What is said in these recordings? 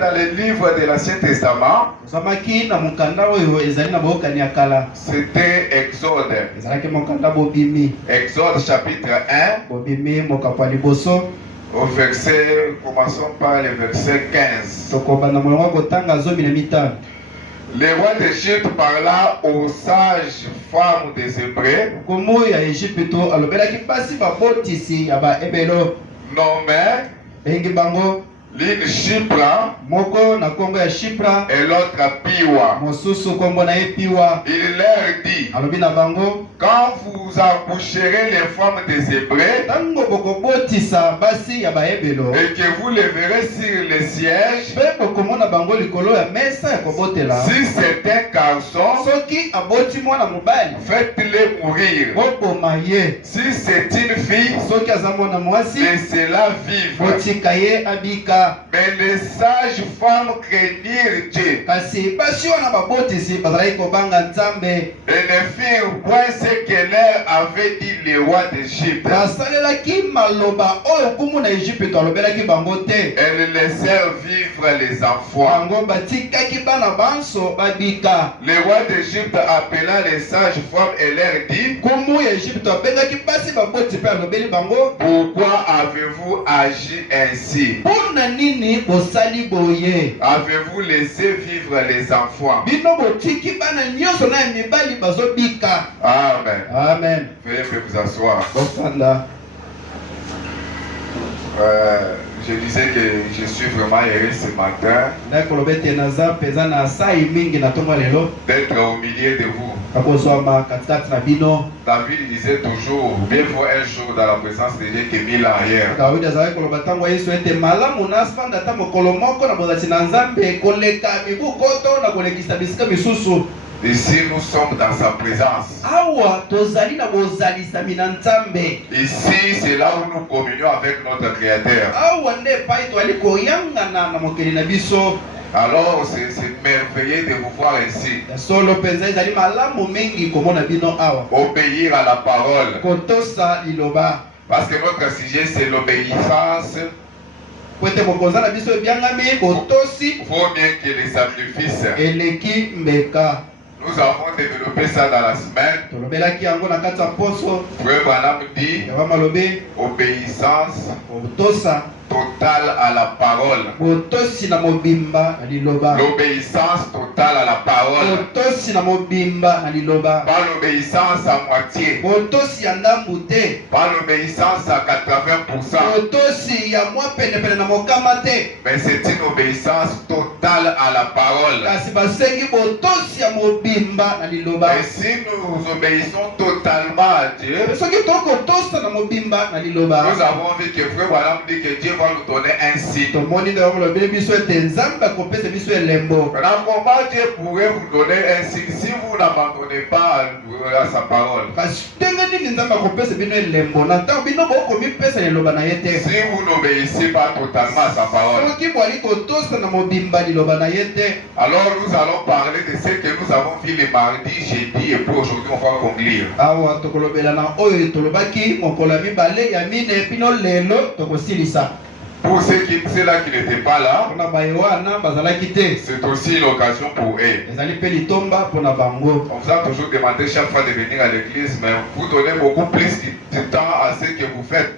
dans les livres de l'Ancien Testament, c'était Exode. Exode chapitre 1, au verset, commençons par le verset 15. Le roi d'Égypte parla aux sages femmes des Hébreux, nommées l'une Shipra et l'autre Piwa. Il leur dit, quand vous accoucherez les femmes des Hébreux et que vous les verrez sur les sièges, si c'est un garçon, faites-les mourir. Si c'est une fille, laissez-la vivre. Mais les sages femmes craignirent Dieu et ne firent point ce que leur avait dit le roi d'Égypte. Elles laissèrent vivre les enfants. Le roi d'Égypte appela les sages femmes et leur dit, pourquoi avez-vous agi ainsi? Avez-vous laissé vivre les enfants? Amen. Amen. Veuillez vous asseoir. Je disais que je suis vraiment heureux ce matin d'être au milieu de vous. David disait toujours, mieux vaut un jour dans la présence de Dieu que 1000 ans ailleurs. Ici nous sommes dans sa présence. Ici c'est là où nous communions avec notre Créateur. Alors c'est merveilleux de vous voir ici. Obéir à la parole. Parce que notre sujet c'est l'obéissance. Vaut bien que les sacrifices. Nous avons développé ça dans la semaine. Frère Branham dit obéissance totale à la parole. L'obéissance totale à la parole. Pas l'obéissance à moitié. Pas l'obéissance à 80%. Mais c'est une obéissance totale à la parole. Et si nous obéissons totalement à Dieu, nous avons vu que Frère Branham dit que Dieu va nous donner un signe. Comment Dieu pourrait vous donner un signe si vous n'abandonnez pas à sa parole? Si vous n'obéissez pas totalement à sa parole, alors nous allons parler de ce que nous avons vu le mardi, jeudi et puis aujourd'hui on va conclure. Pour ceux-là qui n'étaient pas là, c'est aussi l'occasion pour eux. On vous a toujours demandé chaque fois de venir à l'église, mais vous donnez beaucoup plus de temps à ce que vous faites.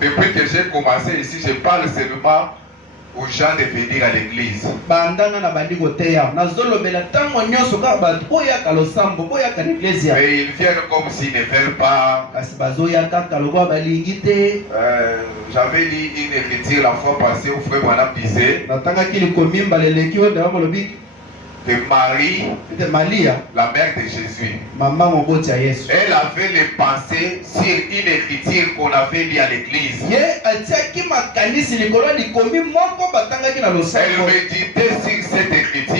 Depuis que j'ai commencé ici, je parle seulement aux gens de venir à l'église. Mais ils viennent comme s'ils ne veulent pas. J'avais lu une écriture la fois passée où Frère Branham disait que Marie, la mère de Jésus, elle avait les pensées sur une écriture qu'on avait lue à l'église. Elle méditait sur cette écriture.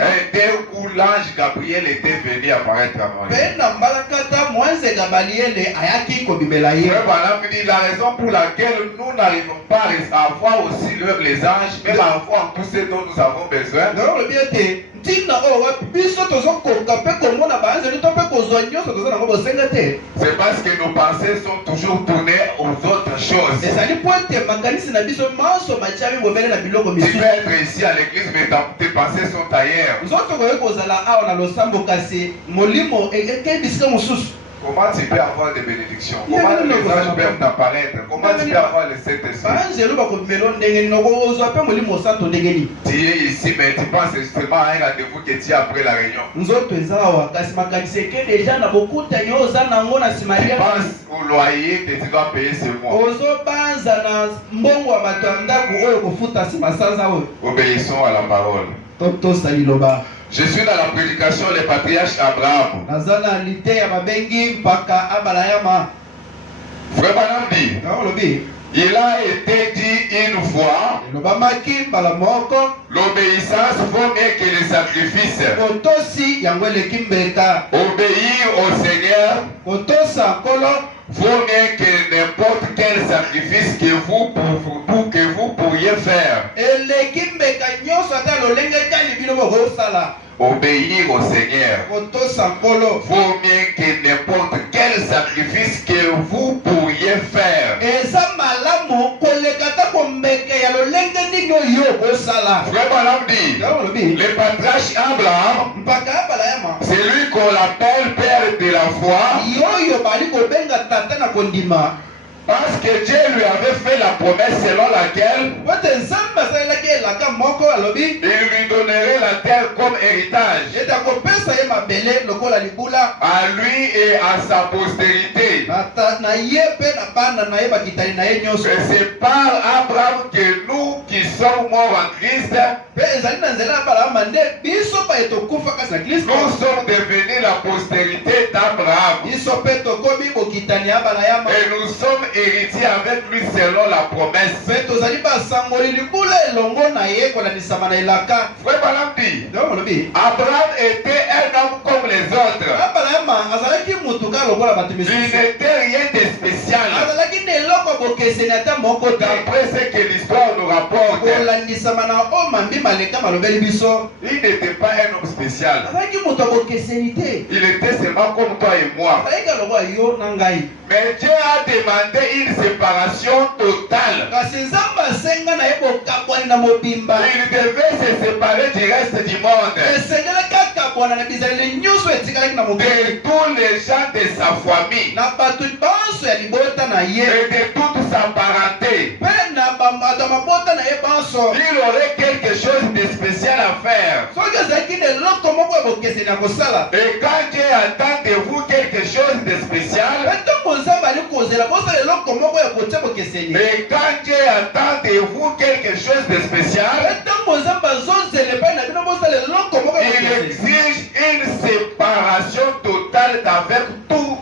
Et dès où l'ange Gabriel était venu apparaître à Marie. Frère Branham dit la raison pour laquelle nous n'arrivons pas à voir aussi les anges, mais à voir tout ce dont nous avons besoin, C'est parce que nos pensées sont toujours tournées aux autres choses. Tu peux être ici à l'église, mais tes pensées sont ailleurs. Comment tu peux avoir des bénédictions? Comment les anges peuvent t'apparaître? Comment tu peux avoir le Saint-Esprit? Tu es ici, mais tu penses justement à un rendez-vous que tu as après la réunion. Tu penses au loyer que tu dois payer ce mois. Obéissons à la parole. Je suis dans la prédication des patriarches Abraham. Frère Branham dit, il a été dit une fois, l'obéissance vaut mieux que le sacrifice. Obéir au Seigneur vaut mieux que n'importe quel sacrifice que vous pourriez faire. Obéir au Seigneur vaut mieux que n'importe quel sacrifice que vous pourriez faire. Frère Branham dit, le patriarche Abraham, c'est lui qu'on l'appelle père de la foi, parce que Dieu lui avait fait la promesse selon laquelle il lui donnerait la terre comme héritage à lui et à sa postérité. Et c'est par Abraham que nous qui sommes morts en Christ, nous sommes devenus la postérité d'Abraham. Et nous sommes héritiers avec lui selon la promesse. Frère Branham dit, Abraham était un homme comme les autres. Il n'était rien de spécial. D'après ce que l'histoire nous rapporte, il n'était pas un homme spécial. Il était seulement comme toi et moi. Mais Dieu a demandé une séparation totale. Il devait se séparer du reste du monde, de tous les gens de sa famille et de toute sa parenté. Il aurait quelque chose de spécial à faire. Et quand Dieu attend de vous quelque chose de spécial, et quand Dieu attend de vous quelque chose de spécial, il exige une séparation totale avec tout.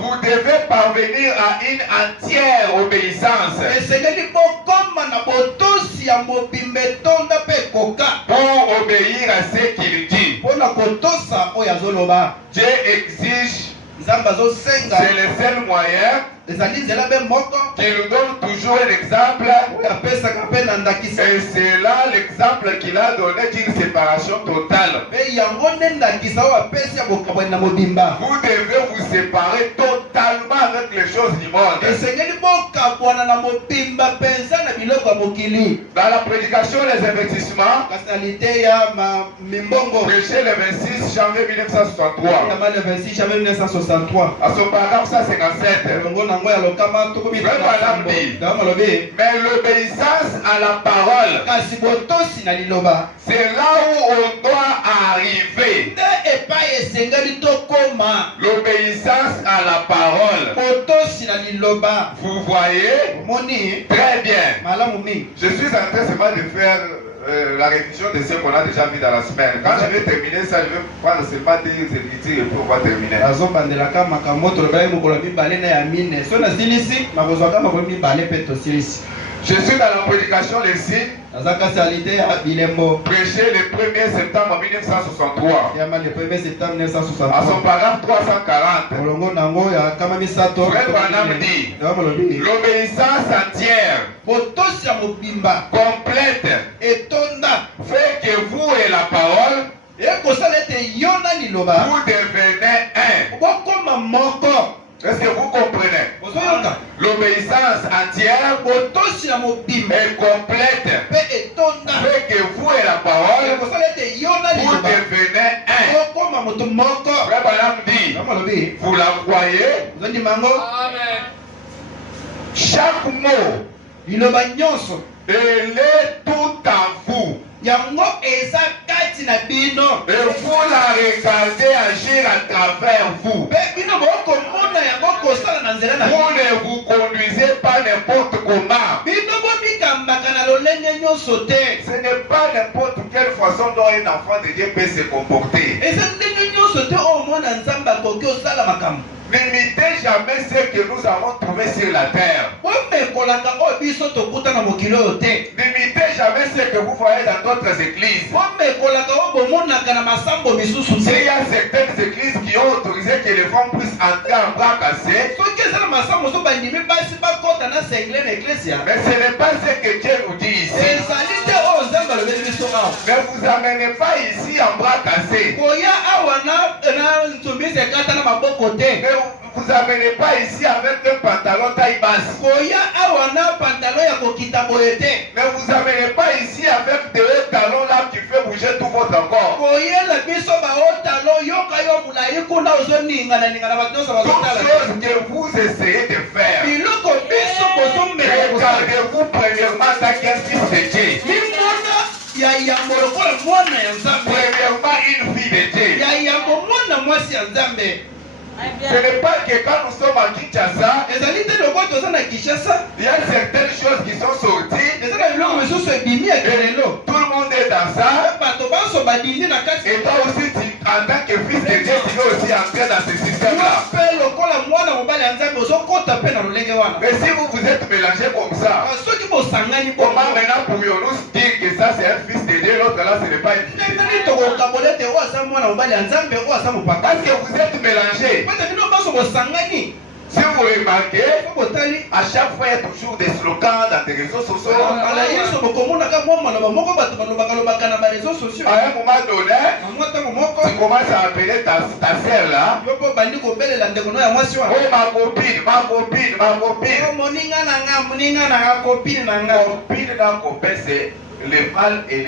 Vous devez parvenir à une entière obéissance pour obéir à ce qu'il dit. Dieu exige, c'est le seul moyen qui nous donne toujours un exemple. Et c'est là l'exemple qu'il a donné d'une séparation totale. Vous devez vous séparer totalement avec les choses du monde. Dans la prédication des investissements, prêché le 26 janvier 1963. À son paragraphe 157. Mais l'obéissance à la parole, c'est là où on doit arriver. L'obéissance à la parole. Vous voyez? Très bien. Je suis en train seulement de faire la révision de ce qu'on a déjà vu dans la semaine. Quand je vais terminer ça, je vais prendre seulement des écritures et puis on va terminer. Je suis dans la prédication les signes. Prêché le 1er septembre 1963. À son paragraphe 340. Frère Branham dit l'obéissance entière, complète, fait que vous et la parole, vous devenez un. Est-ce que vous comprenez? L'obéissance entière est complète. Fait que vous et la parole, vous devenez un. Frère Branham dit, vous la croyez? Amen. Chaque mot, il est tout en vous. Et vous la regardez agir à travers vous. Vous ne vous conduisez pas n'importe comment. Ce n'est pas n'importe quelle façon dont un enfant de Dieu peut se comporter. N'imitez jamais ce que nous avons trouvé sur la terre. N'imitez jamais ce que vous voyez dans d'autres églises. S'il y a certaines églises qui ont autorisé que les femmes puissent entrer en bras cassés, mais ce n'est pas ce que Dieu nous dit ici. Ne vous amenez pas ici en bras cassés. Ne vous amenez pas ici avec un pantalon taille basse. Ne vous amenez pas ici avec des talons là qui fait bouger tout votre corps. Toutes choses que vous essayez de faire, regardez-vous premièrement dans quel fils de Dieu. Premièrement une fille de Dieu. Ce n'est pas que quand nous sommes à Kinshasa, il y a certaines choses qui sont sorties. Et tout le monde est dans ça. Et toi aussi, en tant que fils de Dieu, tu veux aussi entrer dans ce système-là. Mais si vous vous êtes mélangés comme ça, comment maintenant pourrions-nous dire que ça c'est un fils de Dieu, l'autre là ce n'est pas un fils de Dieu? Parce que vous êtes mélangés. Si vous remarquez, à chaque fois il y a toujours des slogans dans des réseaux sociaux. À un moment donné, tu commences à appeler ta sœur là. Oui, ma copine, ma copine, ma copine. Copine, c'est le mâle et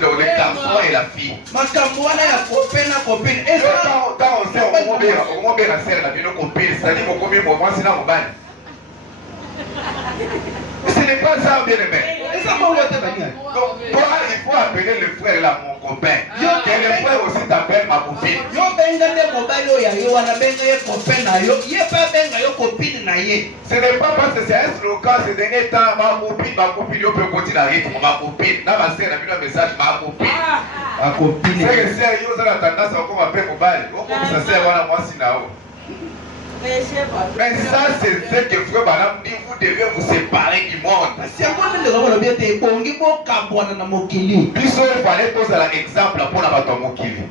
le garçon et la fille. Quand on sait comment bien la sœur, la vie, nos copines, c'est-à-dire mon combien pour moi, c'est là mon bain. Ce n'est pas ça, bien aimé. Donc, toi, il faut appeler le frère là, mon copain. Et le frère aussi t'appelle ma copine. Ce n'est pas parce que c'est un slogan ces derniers temps, ma copine, on peut continuer à rythme, ma copine. Là, ma sœur a mis un message, ma copine. Ma copine. C'est que c'est eux, ça a tendance à encore m'appeler mon bail. On peut ça sert, voilà, moi, si là-haut. Mais ça, c'est ce que Frère Branham dit, vous devez vous séparer du monde. Puisque il fallait poser l'exemple pour la Mokili.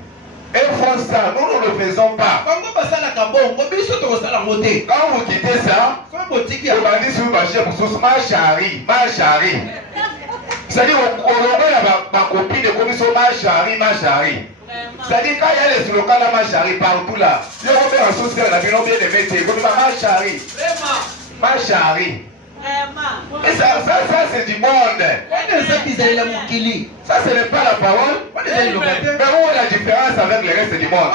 Et font ça, nous ne le faisons pas. Quand vous quittez ça, vous dites sur ma chérie, ma chérie. C'est-à-dire, on ma copine comme ça, ma chérie. C'est-à-dire, quand il y a les slogans là, ma chérie, partout là, il y a un social, la vie, bien aimé, comme ma chérie. Ma chérie. Et ça c'est du monde. Ça, ce n'est pas la parole. Mais où est la différence avec le reste du monde?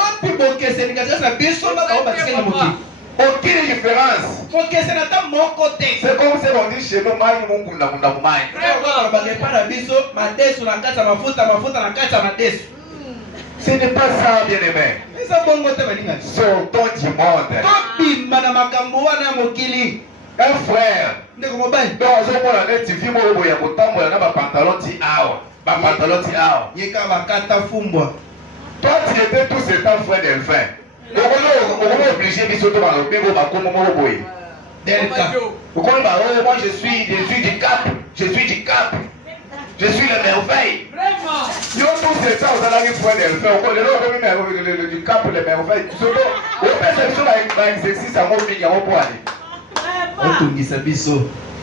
Aucune différence. C'est comme si on dit chez nous, ce n'est pas ça, bien aimé. Sortons du monde. Un frère, dans un monde, tu vis mon boya, mon temps, mon pantalon, tu toi, tu étais tout ce temps frère d'Elphin. On est obligé de sauter dans le pays, moi je suis du Cap, je suis du Cap, je suis la merveille. Yo tous ces temps, vous allez faire des faire. Du Cap, les merveilles. On fait cette chose avec l'exercice à mon pays, à mon poids.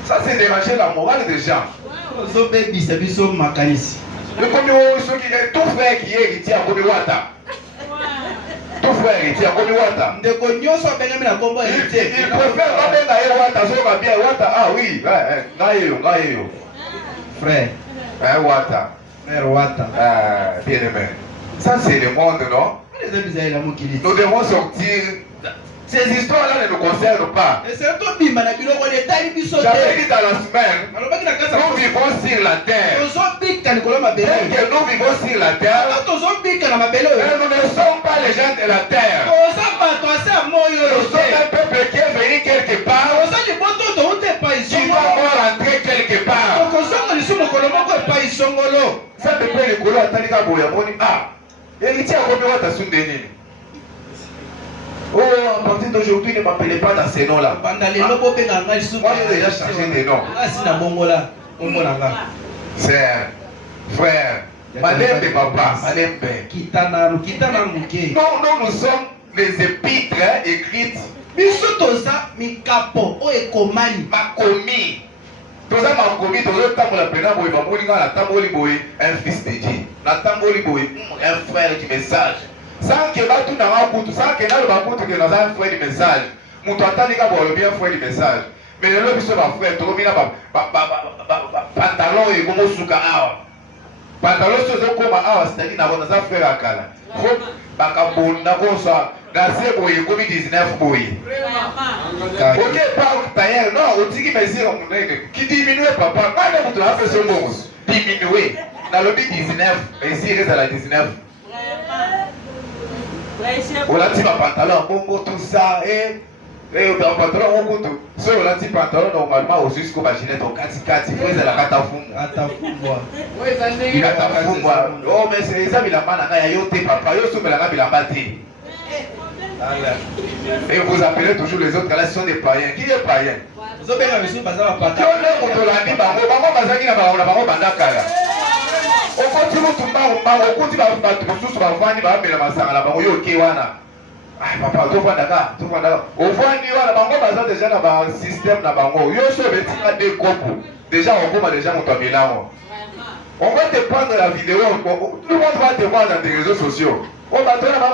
Ça, c'est déranger la morale des gens. Le premier tout frère qui est héritier à Komiwata. Tout frère héritier à Komiwata. Il préfère pas Wata, ça va bien Wata. Ah oui, frère. Wata. Frère Wata. Bien aimé. Ça, c'est le monde, non? Nous devons sortir. Ces histoires-là ne nous concernent pas. J'avais dit dans la semaine, nous vivons sur la terre. Et que nous vivons sur la terre, et nous ne sommes pas les gens de la terre. Nous sommes un peuple qui est venu quelque part, qui va rentrer quelque part. Ça depuis le colo à Tanika Boyamoni. Ah, héritier à Komiwata Sundeni. Oh, à partir d'aujourd'hui, ne m'appelez pas dans ces noms-là. Moi, j'ai déjà changé de nom. Sœur, frère, madame de papa, madame père. Non, nous sommes les épîtres écrites. Makomi. Toza makomi, toza tambola pena boy, babolinga na tamboli boy, un fils de Dieu. Na tamboli boy, un frère du message. Sans que va tout dans kutu, sans que na le bakutu que nous avons un frère du message. Mutu atani ka boy bien frère du message. Mais le biso ba frère, to mina ba pantalon et gomo suka awa. Pantalon so zo koma awa, c'est-à-dire na bona za frère akala. Faut bakabunda ko sa na se boy komi 19 boy. Ok, pas tailleur, non, on dit qu'il mesure qui diminue papa. Quand vous avez fait ce mot, diminuer. Dans le 19, et ici il reste à la 19. On a dit ma pantalon, bongo, tout ça, et pantalon, on compte. Si on a dit pantalon, normalement, au jusqu'au machinette, au 4-4, il faut la catafoum. Oh, mais c'est ça, il a mal à la yoté, papa, yo sous la il a battu. Et vous appelez toujours les autres, là, ce sont des païens. Qui est païen? On va te prendre la vidéo, tout le monde va te voir dans tes réseaux sociaux. On va te dire, non,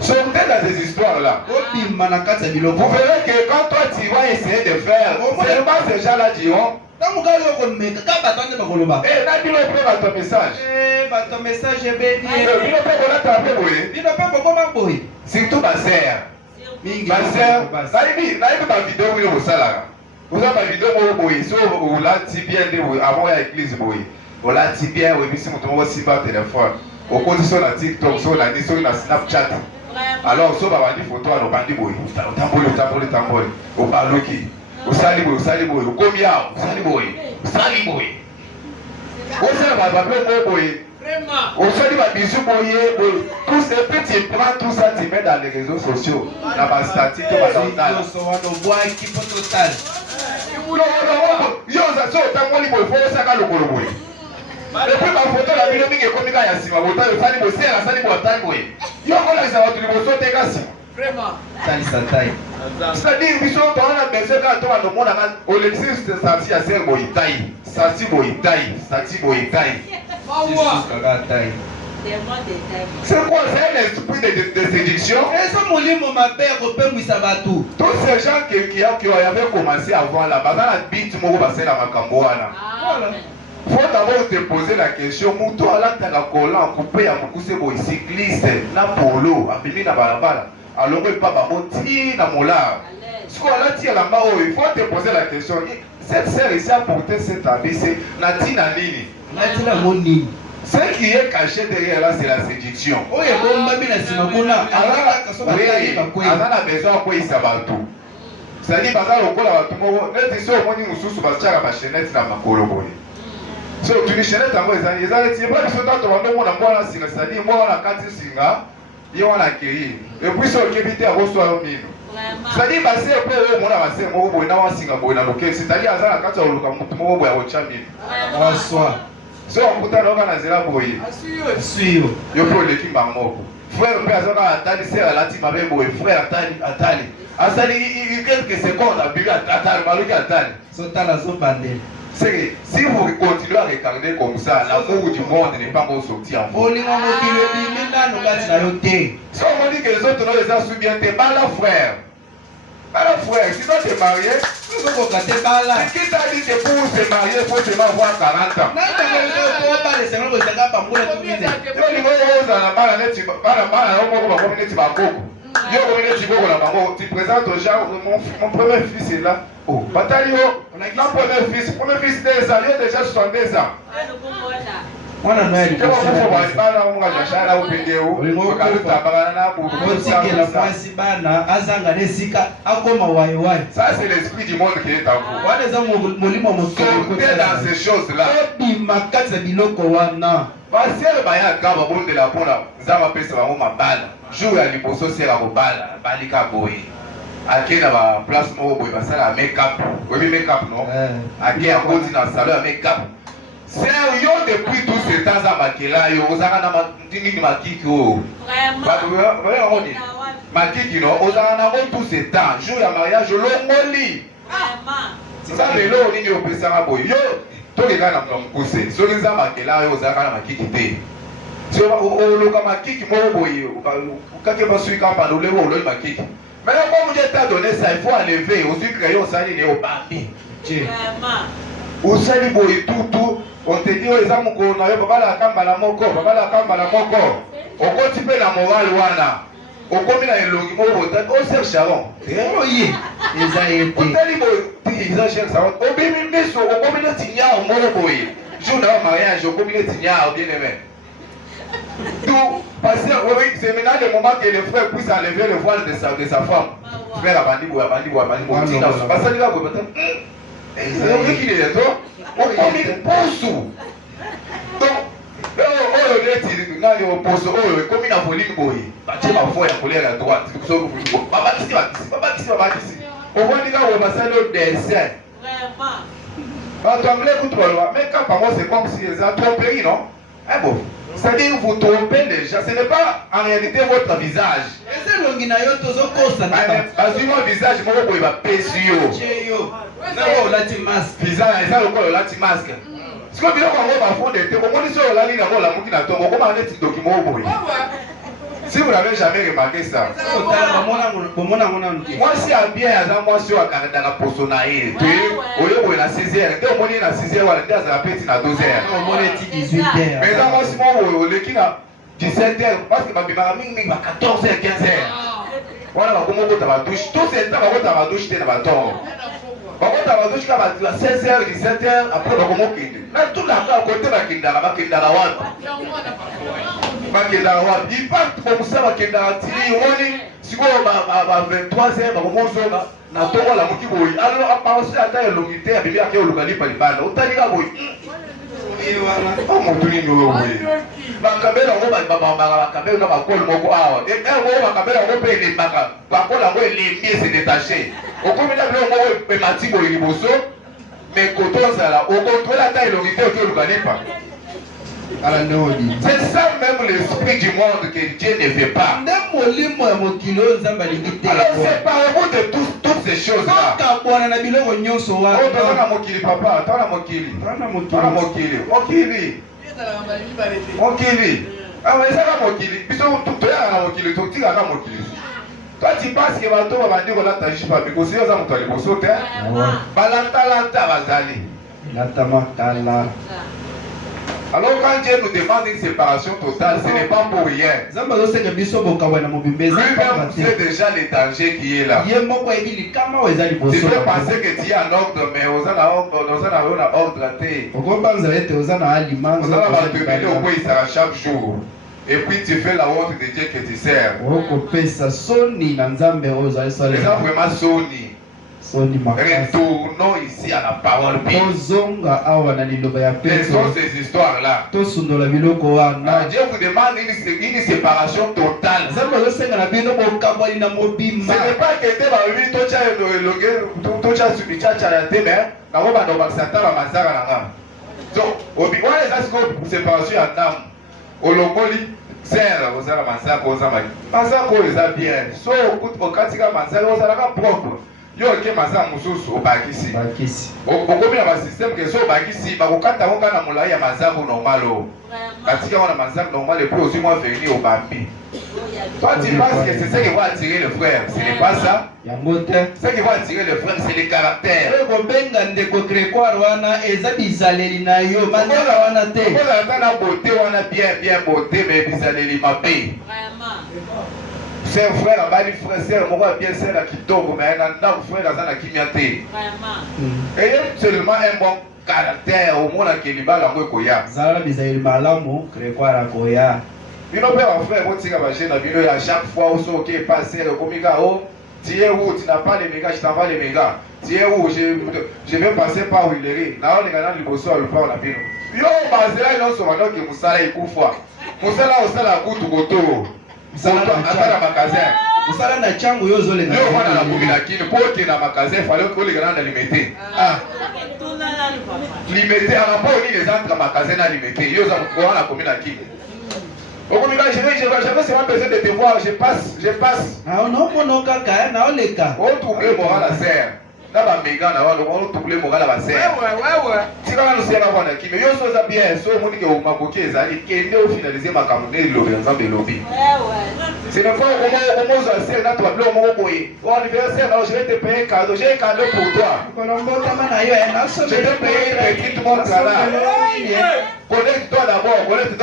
sortez dans ces histoires-là. Vous verrez que quand toi tu vas essayer de faire, seulement ces gens-là diront, et là, dis-le à ton message. Surtout ma sœur. Ma sœur, vous avez ma vidéo, vous l'avez bien avant l'église, vous l'avez bien, vous avez bien téléphone. Au condition de TikTok, sur la Snapchat. Alors, si vous avez des photos, vous avez des photos, vous parlez qui? Vous salez, vous salez, vous combien? Vous salez, vous salez, vous salez, tous ces petits prends tout ça, tu mets dans les réseaux sociaux, dans ma statique, dans ma et puis ma photo la vidéo mingi ekomi kaka ya sima botali osali bosela asali botali boye yo kolakisa bato liboso te kasi salisa tai c'est-à-dire biso towana besoin kaka to bando monaka olekisi sati ya ser boye tai sati boye tai sati boye tai c'est quoi? C'est un esprit de séduction. Tous ces gens qui avaient commencé à voir la base, la bite, moi, passer la macamboana. Faut d'abord te poser la question, Moutou ala tanga kola coupé à mokuse boy cycliste na polo abimi na balabala alors pas ba moti na mola. Ce qu'on a dit à la mao, il faut te poser la question, cette sœur ici a porté cette habit, c'est Natina Nini. Natina Moni. Ce qui est caché derrière là, c'est la séduction. Oui, on a besoin de quoi il s'abatte. C'est-à-dire, par exemple, au Colabatumo, les tissus au monde, nous sous ma chaînette dans ma coloboy. So tu ni chaînette à moi, ils allaient dire, pas que ce temps, on a moi, c'est-à-dire, moi, on a 4 singa, Il on a acquérir. Et puis sur le kébité à reçoit au mino. C'est-à-dire bah c'est peu mon a c'est mon boy na wa singa boy na loke. C'est-à-dire azala kati ya oluka mutu mo boy a chamino. Reçoit. So on kuta loka na zela boy. Suyo. Yo pour le kimba moko. Frère pe azaka atali sera lati mabe boy. Frère atali. Asali quelques secondes a bibi atali maluki atali. Sotala so bandel. C'est si vous continuez à regarder comme ça, l'amour du monde n'est pas encore sorti en vous. Si on dit que les autres ne les ont bien, t'es pas la frère. Pas la frère, sinon t'es marié. Qui t'a dit que pour se marier, il faut seulement avoir 40 ans? Tu présentes aux gens, mon premier fils est là. Oh, Batalio, mon premier fils des ans, il a déjà 62 ans. Ça c'est l'esprit du monde qui est en vous. Sortez dans ces choses-là. Jour à liboso c'est la bala, balika boy. Aki na ba place mo boy ba sala make-up. Oui make-up non. Aki a koti na salon make-up. Sérieux depuis tout ce temps à makela yo ozaka na matini makiki o. Vraiment. Makiki non, ozaka na tout ce temps. Jour ya mariage longoli. Vraiment. Ça le lo ni opesa ma boy. Yo to le kana mkuse. So nza makela yo ozaka na makiki te. So oloka makiki mo boy. Kake basui kapa le wo lo makiki. Maintenant comme Dieu t'a donné ça, il faut enlever aussi crayon ça ni au bambi. Vraiment. Usali boy tout on te dit les amis ko na yo baba la kamba la moko, baba la kamba la moko. Okoti pe na moral wana. Okomi na elongi mo bota, o ser Sharon. Oye, ezaete. Otali boy, ti eza Sharon. Obimi meso, okomi na tinya o mo boy. Jour de mariage, okomi na tinya o bien aimé. Tout, parce que c'est maintenant le moment que le frère puisse enlever le voile de sa femme. Frère Abandi, parce que là, vous avez dit qu'il est toi. On commet poussu. Donc, on poste, comme il a volé le boy. Tu vas voir la colère à droite. On voit les gars, on va faire le dessin. Vraiment. Mais quand par c'est comme si ils ont trompé, non? Eh bon. C'est-à-dire vous trompez déjà, ce n'est pas en réalité votre visage. Mon visage, mon va pécio. Visage, ça le lati masque. Ce que bien on va fond de te, comment dit sur la ligne avant la mouki na tombe, comment on est document au boy. Si vous n'avez jamais remarqué ça. Moi si à bien moi sur la carte dans la personnae, tu au lieu de la 6h, tu au moins la 6h ou la la petite à 12h. Au moins 18h. Mais là moi si moi le qui na 17h parce que ma bima ming 14h 15h. Voilà va comment tu vas douche, tout ce temps va ta douche te na ba ton. Par contre ta douche ka ba 16h 17h après va comment kinde. Là tout là côté va kindara wapi. Ils partent comme ça, ils si vous avez 23h, na togo la muki boy. Alors à penser à taille longité, à bien qu'il y a le calibre par les balles. Autant les gars boy. Oh mon Dieu, nous boy. Bakabela on va bakabela na bakol moko awa. Et on bakabela on peut les baka. Bakol on les mieux se détacher. Au comme là on peut mati boy liboso. Mais quand on ça là, au contrôle la taille longité au le calibre. C'est ça même l'esprit du monde que Dieu ne veut pas. Alors séparez-vous de toutes ces choses-là. Toi tu penses que bato va dire que là tu n'agis pas, mais que si on a monté les bosses, balanta bazali. Alors quand Dieu nous demande une séparation totale, ce n'est pas pour rien. Lui-même sait déjà les dangers qui est là. Tu peux penser que tu es en ordre, mais on a ordre à terre. On a te chaque jour. Et puis tu fais la honte de Dieu que tu sers. Les gens vraiment soni. Retournons ici à la parole biblique. Laissons ces histoires-là. Dieu vous demande une séparation totale. Ce n'est pas que yo ke maza mususu obakisi okomi na basystème ke so obakisi bakokata ngo kana molai ya mazabu normalo katika wana mazabu normal pour aussi moi venir au bambi. Toi tu penses que c'est ce qui va attirer le frère, ce n'est pas ça. Ce qui va attirer le frère, c'est le caractère. Kobenga ndeko Grégoire wana eza bizaleli na yo manzala wana te. Koza na beauté wana bien beauté mais bizaleli mabe. C'est un frère, frère, c'est un bien serre qui tombe, mais un frère, dans kimia te. Et seulement un bon caractère, au moins qui est libéral en Koya. Zara bisaïl malamu, Grégoire Koya. Il n'a pas un frère, il y a chaque fois où il est passé, le comica, oh, tu es où, tu n'as pas les mégas, je t'envoie les mégas. Tu es où, je vais passer par où il est. Là, on est dans le bosso, le pas, on a vu. Yo, Basela, il y a un souverain qui Moussala est couffoua. Moussala, on s'est la goutte au goto. Atala magasin. Moussala na changu yo zole na. Yo wana na kumila kini pour que na magasin fallait que les grands limiter. Ah. Limiter à rapport ni les autres magasins na limiter. Yo za kwa na kumila kini. Au communiqué, je vais seulement besoin de te voir, je passe. Ah non, mon kaka, na oleka. On trouve moral à serre. Là ba méga na walo, on trouve moral à serre. Ouais. Si quand nous sera wana qui mais yo so za bien, so moni que o maboki ezali kende au finaliser makamune lo ensemble lobby. Ouais. C'est ne pas comment ça serre na toi blo mo boye. Au anniversaire là, je vais te payer cadeau, j'ai un cadeau pour toi. Je vais te payer une petite montre là. Connecte-toi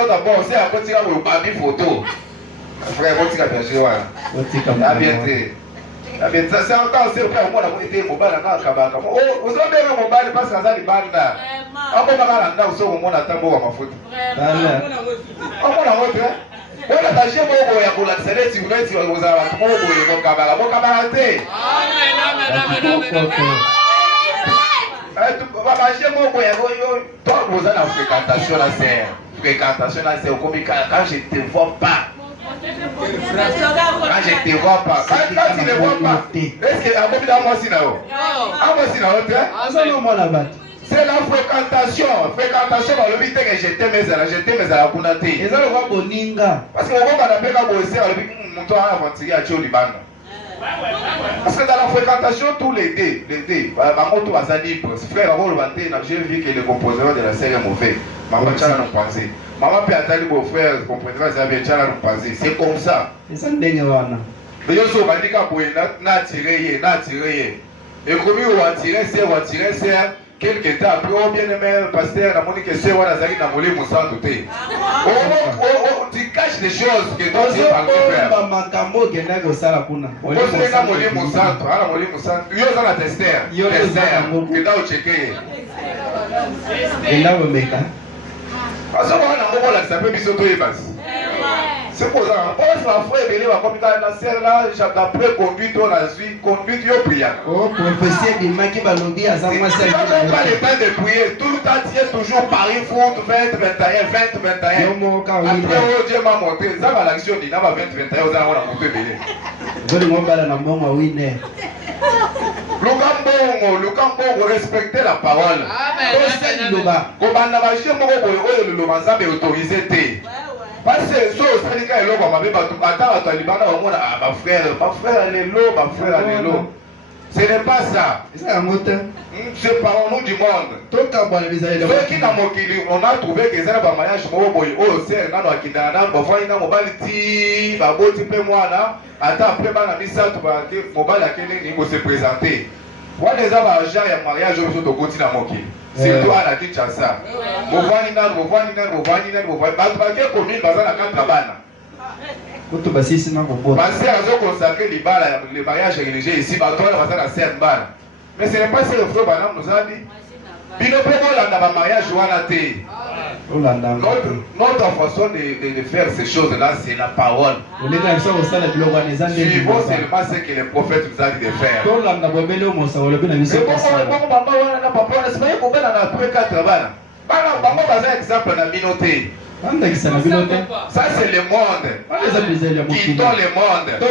d'abord, c'est après tu vas vous babi photo. Frère, vous t'as bien joué. Ah bien t'es. Ah bien ça c'est encore c'est frère moi la été mobile na kabaka. Oh, vous avez bien mobile parce que ça li banda. Ah bon bana nda uso mo na tambo wa mafuta. Vraiment. Ah bon la wote. Wala taje mo ya kula tsere ti uneti wa uzara mo mo kabaka te. Amen. Toi, vous avez la fréquentation là, c'est comme quand je ne te vois pas. Quand je ne te vois pas. Quand tu ne vois pas. Est-ce que à moi dans moi si là-haut? À moi si là-haut, c'est la fréquentation. Fréquentation, dans le but que je t'aime à la kunati. Et ça le voit boninga. Parce que on va appeler la boisseur, le but mon toi aventurer à Tcholiban. Parce que dans la fréquentation, tous les dés, maman tout va libre. Frère, j'ai vu que le compositeur de la série est mauvais. Maman tchala nous pensait. Maman peut attendre mon frère, compositeur de la tchala nous pensait. C'est comme ça. Et ça n'est pas. Mais yo so bandika boye na tiré. Et comme on va tirer, c'est quelque temps après on bien aimé pasteur na moni que c'est wala zaki na molé musa touté. Oh, tu caches des choses que toi tu pas faire. Makambo genda ko sala kuna. Molé musa, ala molé musa. Yo za na tester. Que ta o checker. Ela o meka. Asa wana ngoko la sape biso to yebas. C'est pour ça. On va faire venir comme dans la serre là, d'après conduite on a suivi conduite yo prière. Oh, professeur de Maki Balobi à Zama Serre. Pas le temps de prier, tout le temps tu es toujours Paris foot 20-21. Après Dieu m'a montré, ça va l'action dit na 20-21 on a monté belé. Joli ngobala na mbongo winner. Lukambongo respecter la parole. Amen. Kobanda ba chez moko boyo oyo le manzabe autorisé té. Parce que so salika eloko mabe batu batala talibana omona ma frère lelo. Ce n'est pas ça. C'est parole du monde. Ceux qui n'ont mokili, on a trouvé que ça va mariage moko boyo oyo ser nano akindana ba fani na mobali ti ba boti pe mwana ata après bana misatu ba mobali akene ni ko se présenter. Wa les aba agent ya mariage oyo to continue na mokili. C'est toi la Kinshasa. Movani nan. Batu baké commune bazana kanta bana. Kutu basisi na bobo. Parce que azo consacrer libala le mariage religieux ici bato na bazana serre bana. Mais ce n'est pas ce le frère bana nous a dit. Bino pe mo landa ba mariage wana te. Notre façon de faire ces choses-là, c'est la parole. Suivons seulement ce que les prophètes nous ont dit de faire. Exemple dans la minorité. Ça c'est le monde qui donne le monde. Vous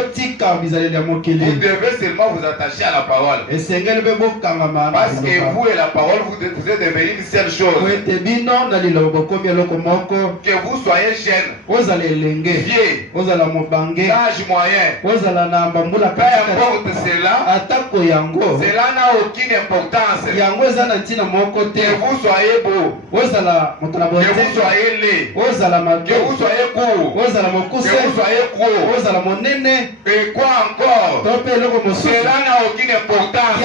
devez seulement vous attacher à la parole. Parce que vous et la parole, vous êtes devenus une seule chose. Que vous soyez jeune, vieux, d'âge moyen, peu importe cela, cela n'a aucune importance. Que vous soyez beau, que vous soyez laid, que vous soyez court, que vous soyez gros, et quoi encore, cela n'a aucune importance.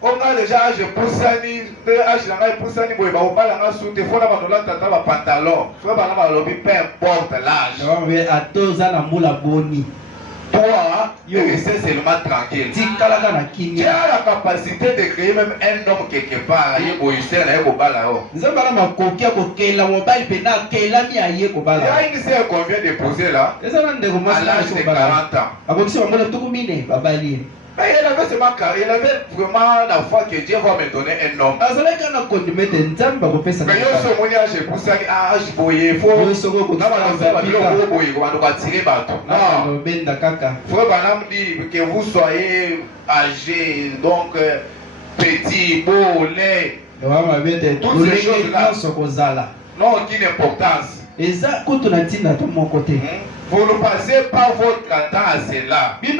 On a déjà âge poussani, âge poussani, peu importe l'âge. Toi, restez seulement tranquille. Tu as la capacité de créer même un homme quelque part. Il y a une sœur qu'on vient d'épouser là, à l'âge de 40 ans. Elle avait vraiment la foi que Dieu va me donner un homme. Mais que vous soyez âgé, donc petit, beau, laid, toutes ces choses-là n'ont aucune importance. Vous ne passez pas votre temps à cela. Et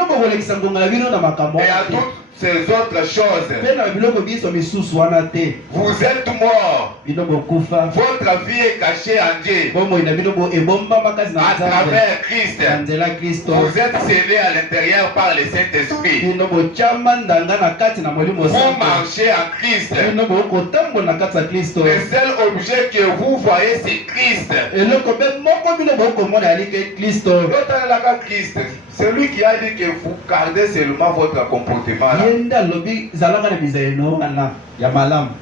à toutes ces autres choses. Vous êtes mort. Votre vie est cachée en Dieu. À travers Christ. Vous êtes scellés à l'intérieur par le Saint-Esprit. Vous marchez en Christ. Le seul objet que vous voyez, c'est Christ. C'est lui qui a dit que vous gardez seulement votre comportement là.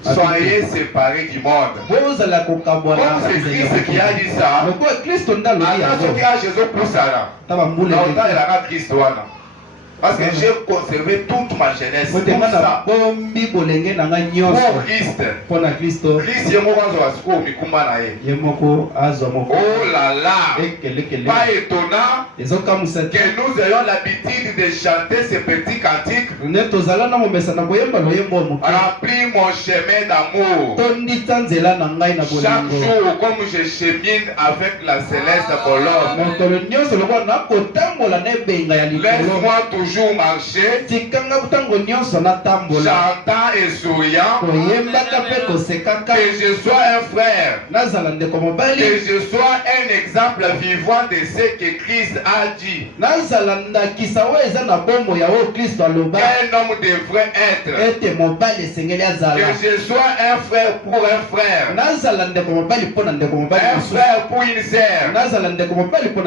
Soyez séparés du monde. Comme c'est Christ qui a dit ça, alors ce qui a Jésus pour ça là, il a Christ. Parce que j'ai conservé toute ma jeunesse pour ça. Pour Christ. Christ est mort au Mikuma. Oh là là. Pas étonnant que nous ayons l'habitude de chanter ces petits cantiques. Remplis mon chemin d'amour. Chaque jour, comme je chemine avec la céleste colonne, laisse-moi toujours marcher, chantant et souriant, que je sois un frère, que je sois un exemple vivant de ce que Christ a dit. Un homme devrait être, que je sois un frère pour un frère, un frère pour une sœur,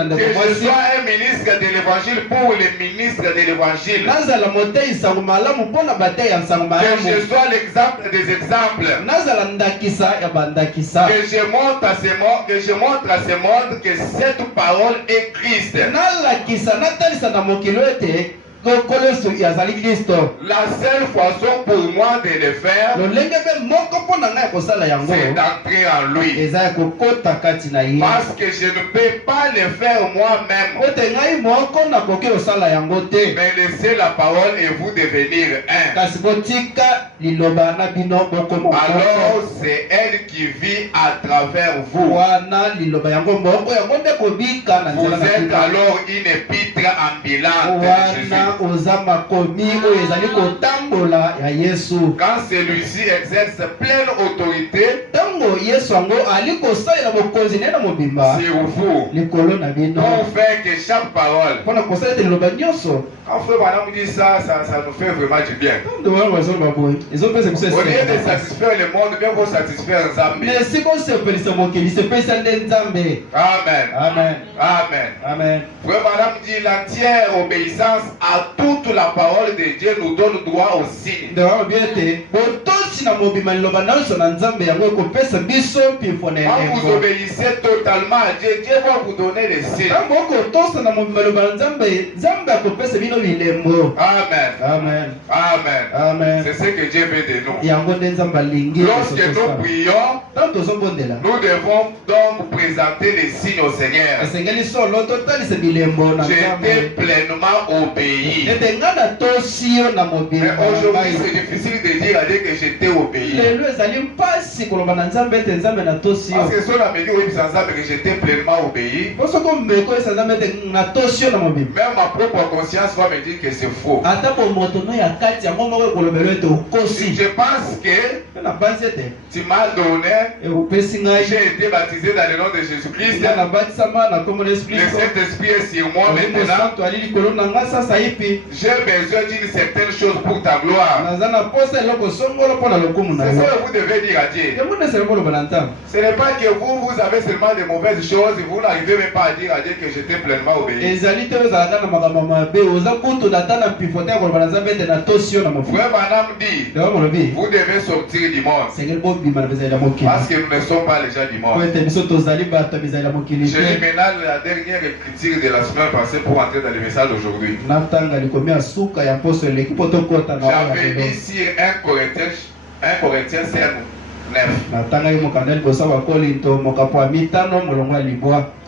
que je sois un ministre de l'évangile pour les ministres de l'évangile. Que je sois l'exemple des exemples. Que je montre à ce monde que cette parole est Christ. La seule façon pour moi de le faire, c'est d'entrer en lui. Parce que je ne peux pas le faire moi-même. Mais laissez la parole et vous devenir un. Alors c'est elle qui vit à travers vous. Vous êtes alors une épître ambulante de Jésus. Quand celui-ci exerce pleine autorité sur vous, pour faire que chaque parole, quand frère Madame dit ça, ça nous fait vraiment du bien. Au lieu de satisfaire le monde, bien vous satisfaire Nzambe. Amen. Amen. Amen. Amen. Frère Madame dit l'entière obéissance à toute la parole de Dieu nous donne droit au signe. vous obéissez totalement à Dieu, Dieu va vous donner les signes. Amen. Amen. Amen. Amen. C'est ce que Dieu veut de nous. Lorsque nous prions, nous devons donc présenter les signes au Seigneur. J'ai été pleinement obéi. Mais aujourd'hui, c'est difficile de dire à Dieu que j'étais obéi. Parce que si on a dit que j'étais pleinement obéi, même ma propre conscience va me dire que c'est faux. Si je pense que tu m'as donné, j'ai été baptisé dans le nom de Jésus-Christ, le Saint-Esprit est sur moi maintenant, j'ai besoin d'une certaine chose pour ta gloire. C'est ça que vous devez dire à Dieu. Ce n'est pas que vous avez seulement de mauvaises choses, vous n'arrivez même pas à dire à Dieu que j'étais pleinement obéi. Frère Branham dit, vous devez sortir du monde. Parce que nous ne sommes pas les gens du monde. Je lis maintenant la dernière critique de la semaine passée pour entrer dans le message d'aujourd'hui. J'avais dit sur 1 Corinthiens 5, 9.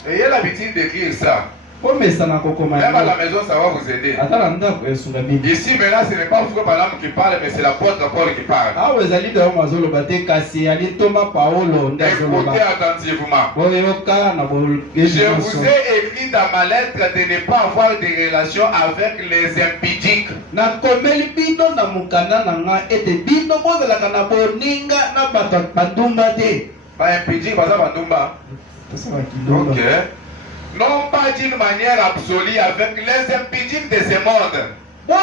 Ayez l'habitude d'écrire ça. Même à la maison, ça va vous aider. Ici, maintenant, ce n'est pas Frère Branham qui parle, mais c'est l'apôtre Paul qui parle. Écoutez attentivement. Je vous ai écrit dans ma lettre de ne pas avoir de relations avec les impudiques. Ok. Non pas d'une manière absolue avec les impudiques de ce monde. Ou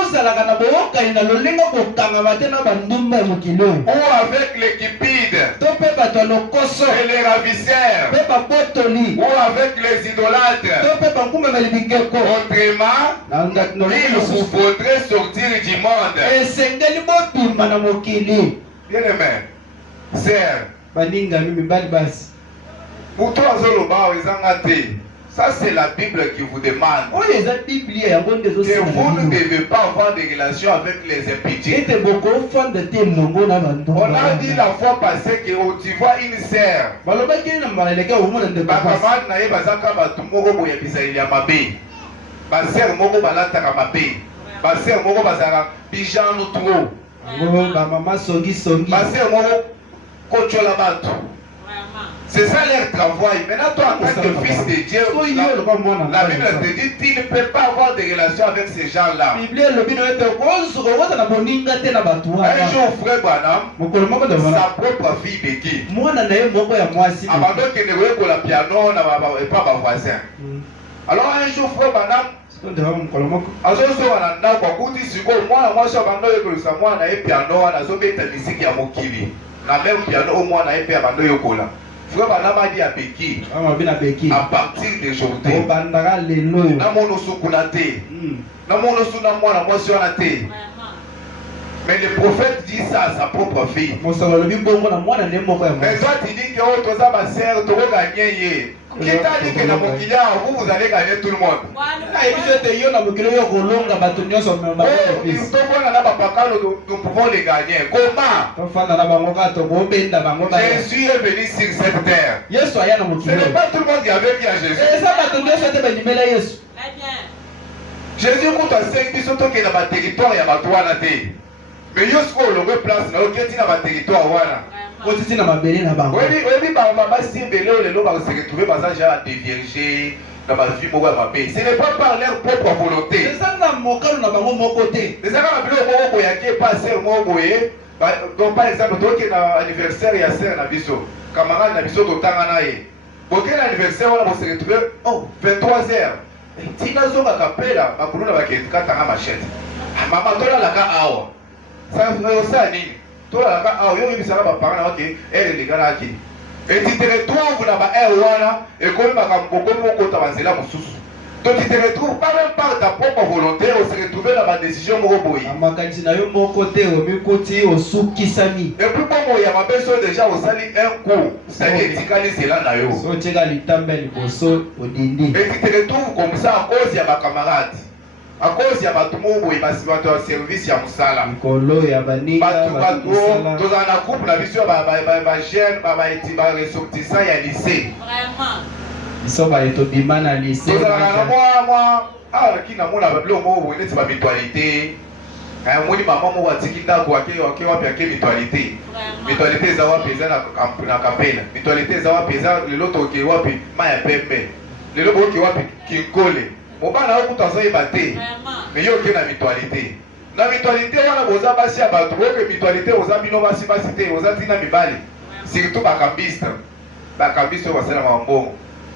avec les cupides et les ravisseurs, ou avec les idolâtres. Autrement, il vous faudrait sortir du monde. Bien aimé, sœur, pour toi, ça c'est la Bible qui vous demande que vous ne devez pas avoir de relations avec les impudiques. On a dit la fois passée que tu vois une sœur, c'est ça leur travail. Maintenant, toi, en tant que fils de Dieu, la Bible te dit tu ne peux pas avoir de relations avec ces gens-là. Un jour, Frère Branham, sa propre fille Becky, abandon qu'il ne voulait que la piano et pas ma voisin. Alors un jour, Frère Branham, Frère Branham a dit à Becky, à partir d'aujourd'hui, mais le prophète dit ça à sa propre fille. Mais toi tu dis que oh, toi ma sœur, tu vas gagner. Qui t'a dit que dans mon client, vous allez gagner tout le monde? Nous pouvons les gagner. Comment? Jésus est venu sur cette terre. Ce n'est pas tout le monde qui avait vu à Jésus. Jésus compte à 5 qui sont dans le territoire et à la terre. Mais il y a ce qu'on a place dans le territoire. Oui, ce n'est pas par leur propre volonté. Donc par exemple, tu as anniversaire et sœur na biso, camarade na biso totanga nae. Quel anniversaire on va se retrouver 23h. Tina zonga kapela bakuluna baketuka tanga machette. Mama tola la ka awa. Ça ça ni. Tola la ka awa yo bisaka ba parana OK, elle les gars qui. Et tu te retrouves là-bas wana et comme ba kambo ko ta banzela mususu. Donc tu te retrouves pas même par ta propre volonté, on se retrouve dans ma décision moroboyi. Et puis bon, il y a ma personne déjà au sali un coup, c'est-à-dire que c'est là nayo. Et tu te retrouves comme ça à cause de ma camarade. À cause ya batu mobo ibasibato wa service ya musala mikolo ya baninga batu toza na groupe na biso ba jeune ba ressortissant ya lycée vraiment biso ba eto bimana lycée toza na moi kina mona ba blo mobo neti ba mutualité moni maman mo watiki ndako wake wapi ake mutualité za wapi za na kapela mutualité za wapi za lelo toke wapi maya pembe lelo boke wapi kinkole mobana okuta ebate mais yo ke na mutualité wana boza basi ya bato oke mutualité oza bino basi te oza tina mibali surtout bakambiste basala mambongo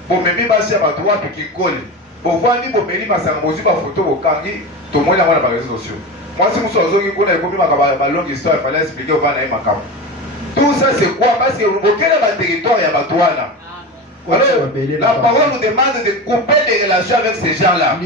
bomemi basi ya bato wapi kikoli bovandi bomeli masanga bozwi bafoto bokangi tomoni yango na bareseau sociaux mwasi mosu azongi kuna ekomi balonge histoire fallait expliquer ovana ye makambo tout ça c'est quoi parce que okele baterritoire ya bato wana. Alors, la parole nous demande de couper des relations avec ces gens-là.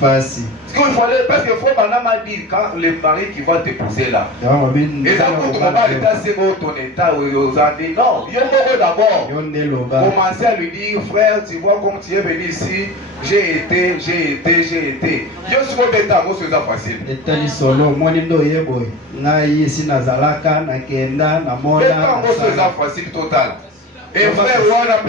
Parce qu'il fallait, parce qu'il faut m'a dit quand le mari qui va t'épouser là. Et ça coûte ton état aux Andes. Non, il y a d'abord. Commencez à lui dire, frère, tu vois comme tu es venu ici, j'ai été. Je suis au d'état, moi c'est facile. L'état solo, moi je suis ici Nazalaka, Nakenda, Namona. L'état, moi c'est facile total. Et frère,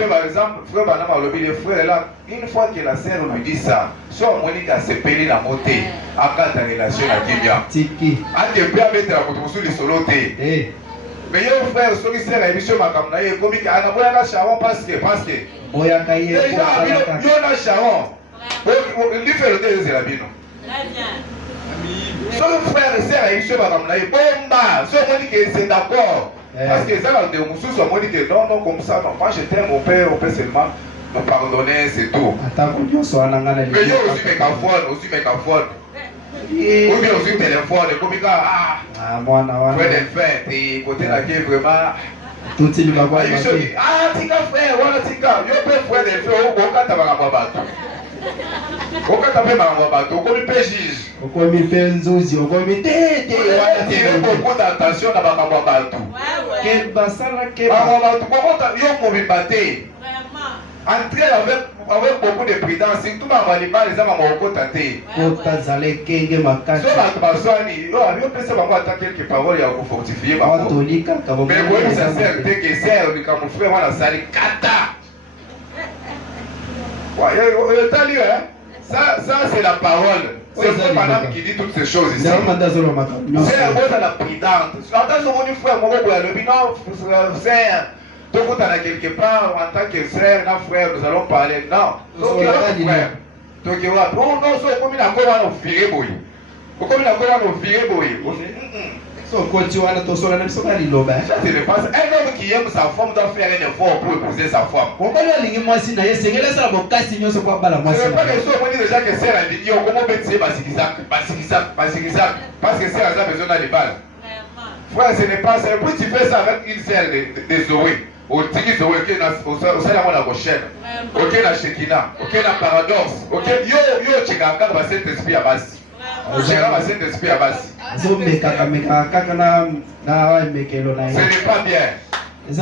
par exemple, frère Banama Lobi, le frère là, une fois que la sœur lui dit ça, soit Monique a se payé la montée, à ta relation à Kibia. Tiki. A te bien mettre la photo sur les solotés. Mais yo frère, celui qui sert à l'émission Makamnaye, comme il y a un charon parce que. Déjà, il y a un charon. Il fait le dé de la bino. Très bien. Son frère sert à l'émission Makamnaye, bomba, soit Monique c'est d'accord. Parce que ça, de Moussou, soit dit que non, comme ça, non, moi je t'aime, on peut seulement me pardonner, c'est tout. Mais yo aussi mégaphone, Ou bien aussi téléphone, comme ça, frère de fête, et côté là qui est vraiment. Tout il va voir. Tika frère, voilà tika, yo peux frère de fête, au cas t'as pas bateau. Au cas t'as pas bateau, comme il peut juge. Comme il fait nzozi, comme il t'aide. Attirer beaucoup d'attention dans ma bateau. Que basala que. Bateau, comment yo m'oublie bateau. Entrer avec beaucoup de prudence, surtout ma valima les hommes m'ont contacté. Kotazale kenge makasi. Sur la basani, yo avait pensé va attaquer quelques paroles et à vous fortifier ma. Mais oui, ça sert que c'est le camoufler moi la salle kata. Ouais, t'as lu hein? Ça c'est la parole. C'est le madame qui dit toutes ces choses ici. C'est la cause de la prudence. Attention, mon frère, mon le bilan, frère. Donc, on a quelque part, en tant que frère, frère, nous allons parler. Non. Donc, il y a frère. Donc, il y a non, c'est comme il a encore un viré bouilli. Comme il a encore un viré bouilli. Ça, c'est le passé. Un homme qui aime sa femme doit faire un effort pour épouser sa femme. Ce n'est pas les choses qu'on dit déjà que c'est la ligne. Comment bêtiser parce que c'est parce que c'est la besoin de balles. Frère, ce n'est pas ça. Et puis tu fais ça avec une sœur de Zoé. Au tiki Zoé, ok, au salaire la prochaine. Ok, la Shekina. Ok, la paradoxe. Ok, yo, Tchekaka, va cet esprit à base. Ce n'est pas bien. Tu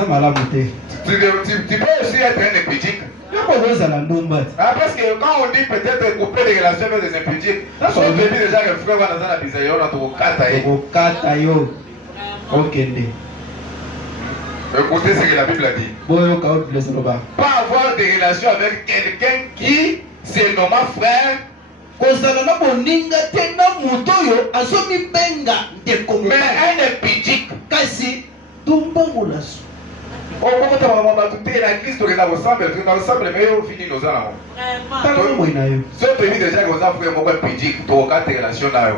peux aussi être un impudique. Parce que quand on dit peut-être couper des relations avec des impudiques, on dit déjà que le frère va dans la bisaïo, on a tout katayo. Ok. Écoutez ce que la Bible a dit. Pas avoir des relations avec quelqu'un qui se nomme frère. Mais un impudique. Kasi tumba mulasu. Oh, comment tu vas la Christ qui est ensemble, mais au fini nos ans. Ce pays déjà que vous avez fait mon impudique, tu as quatre relations là.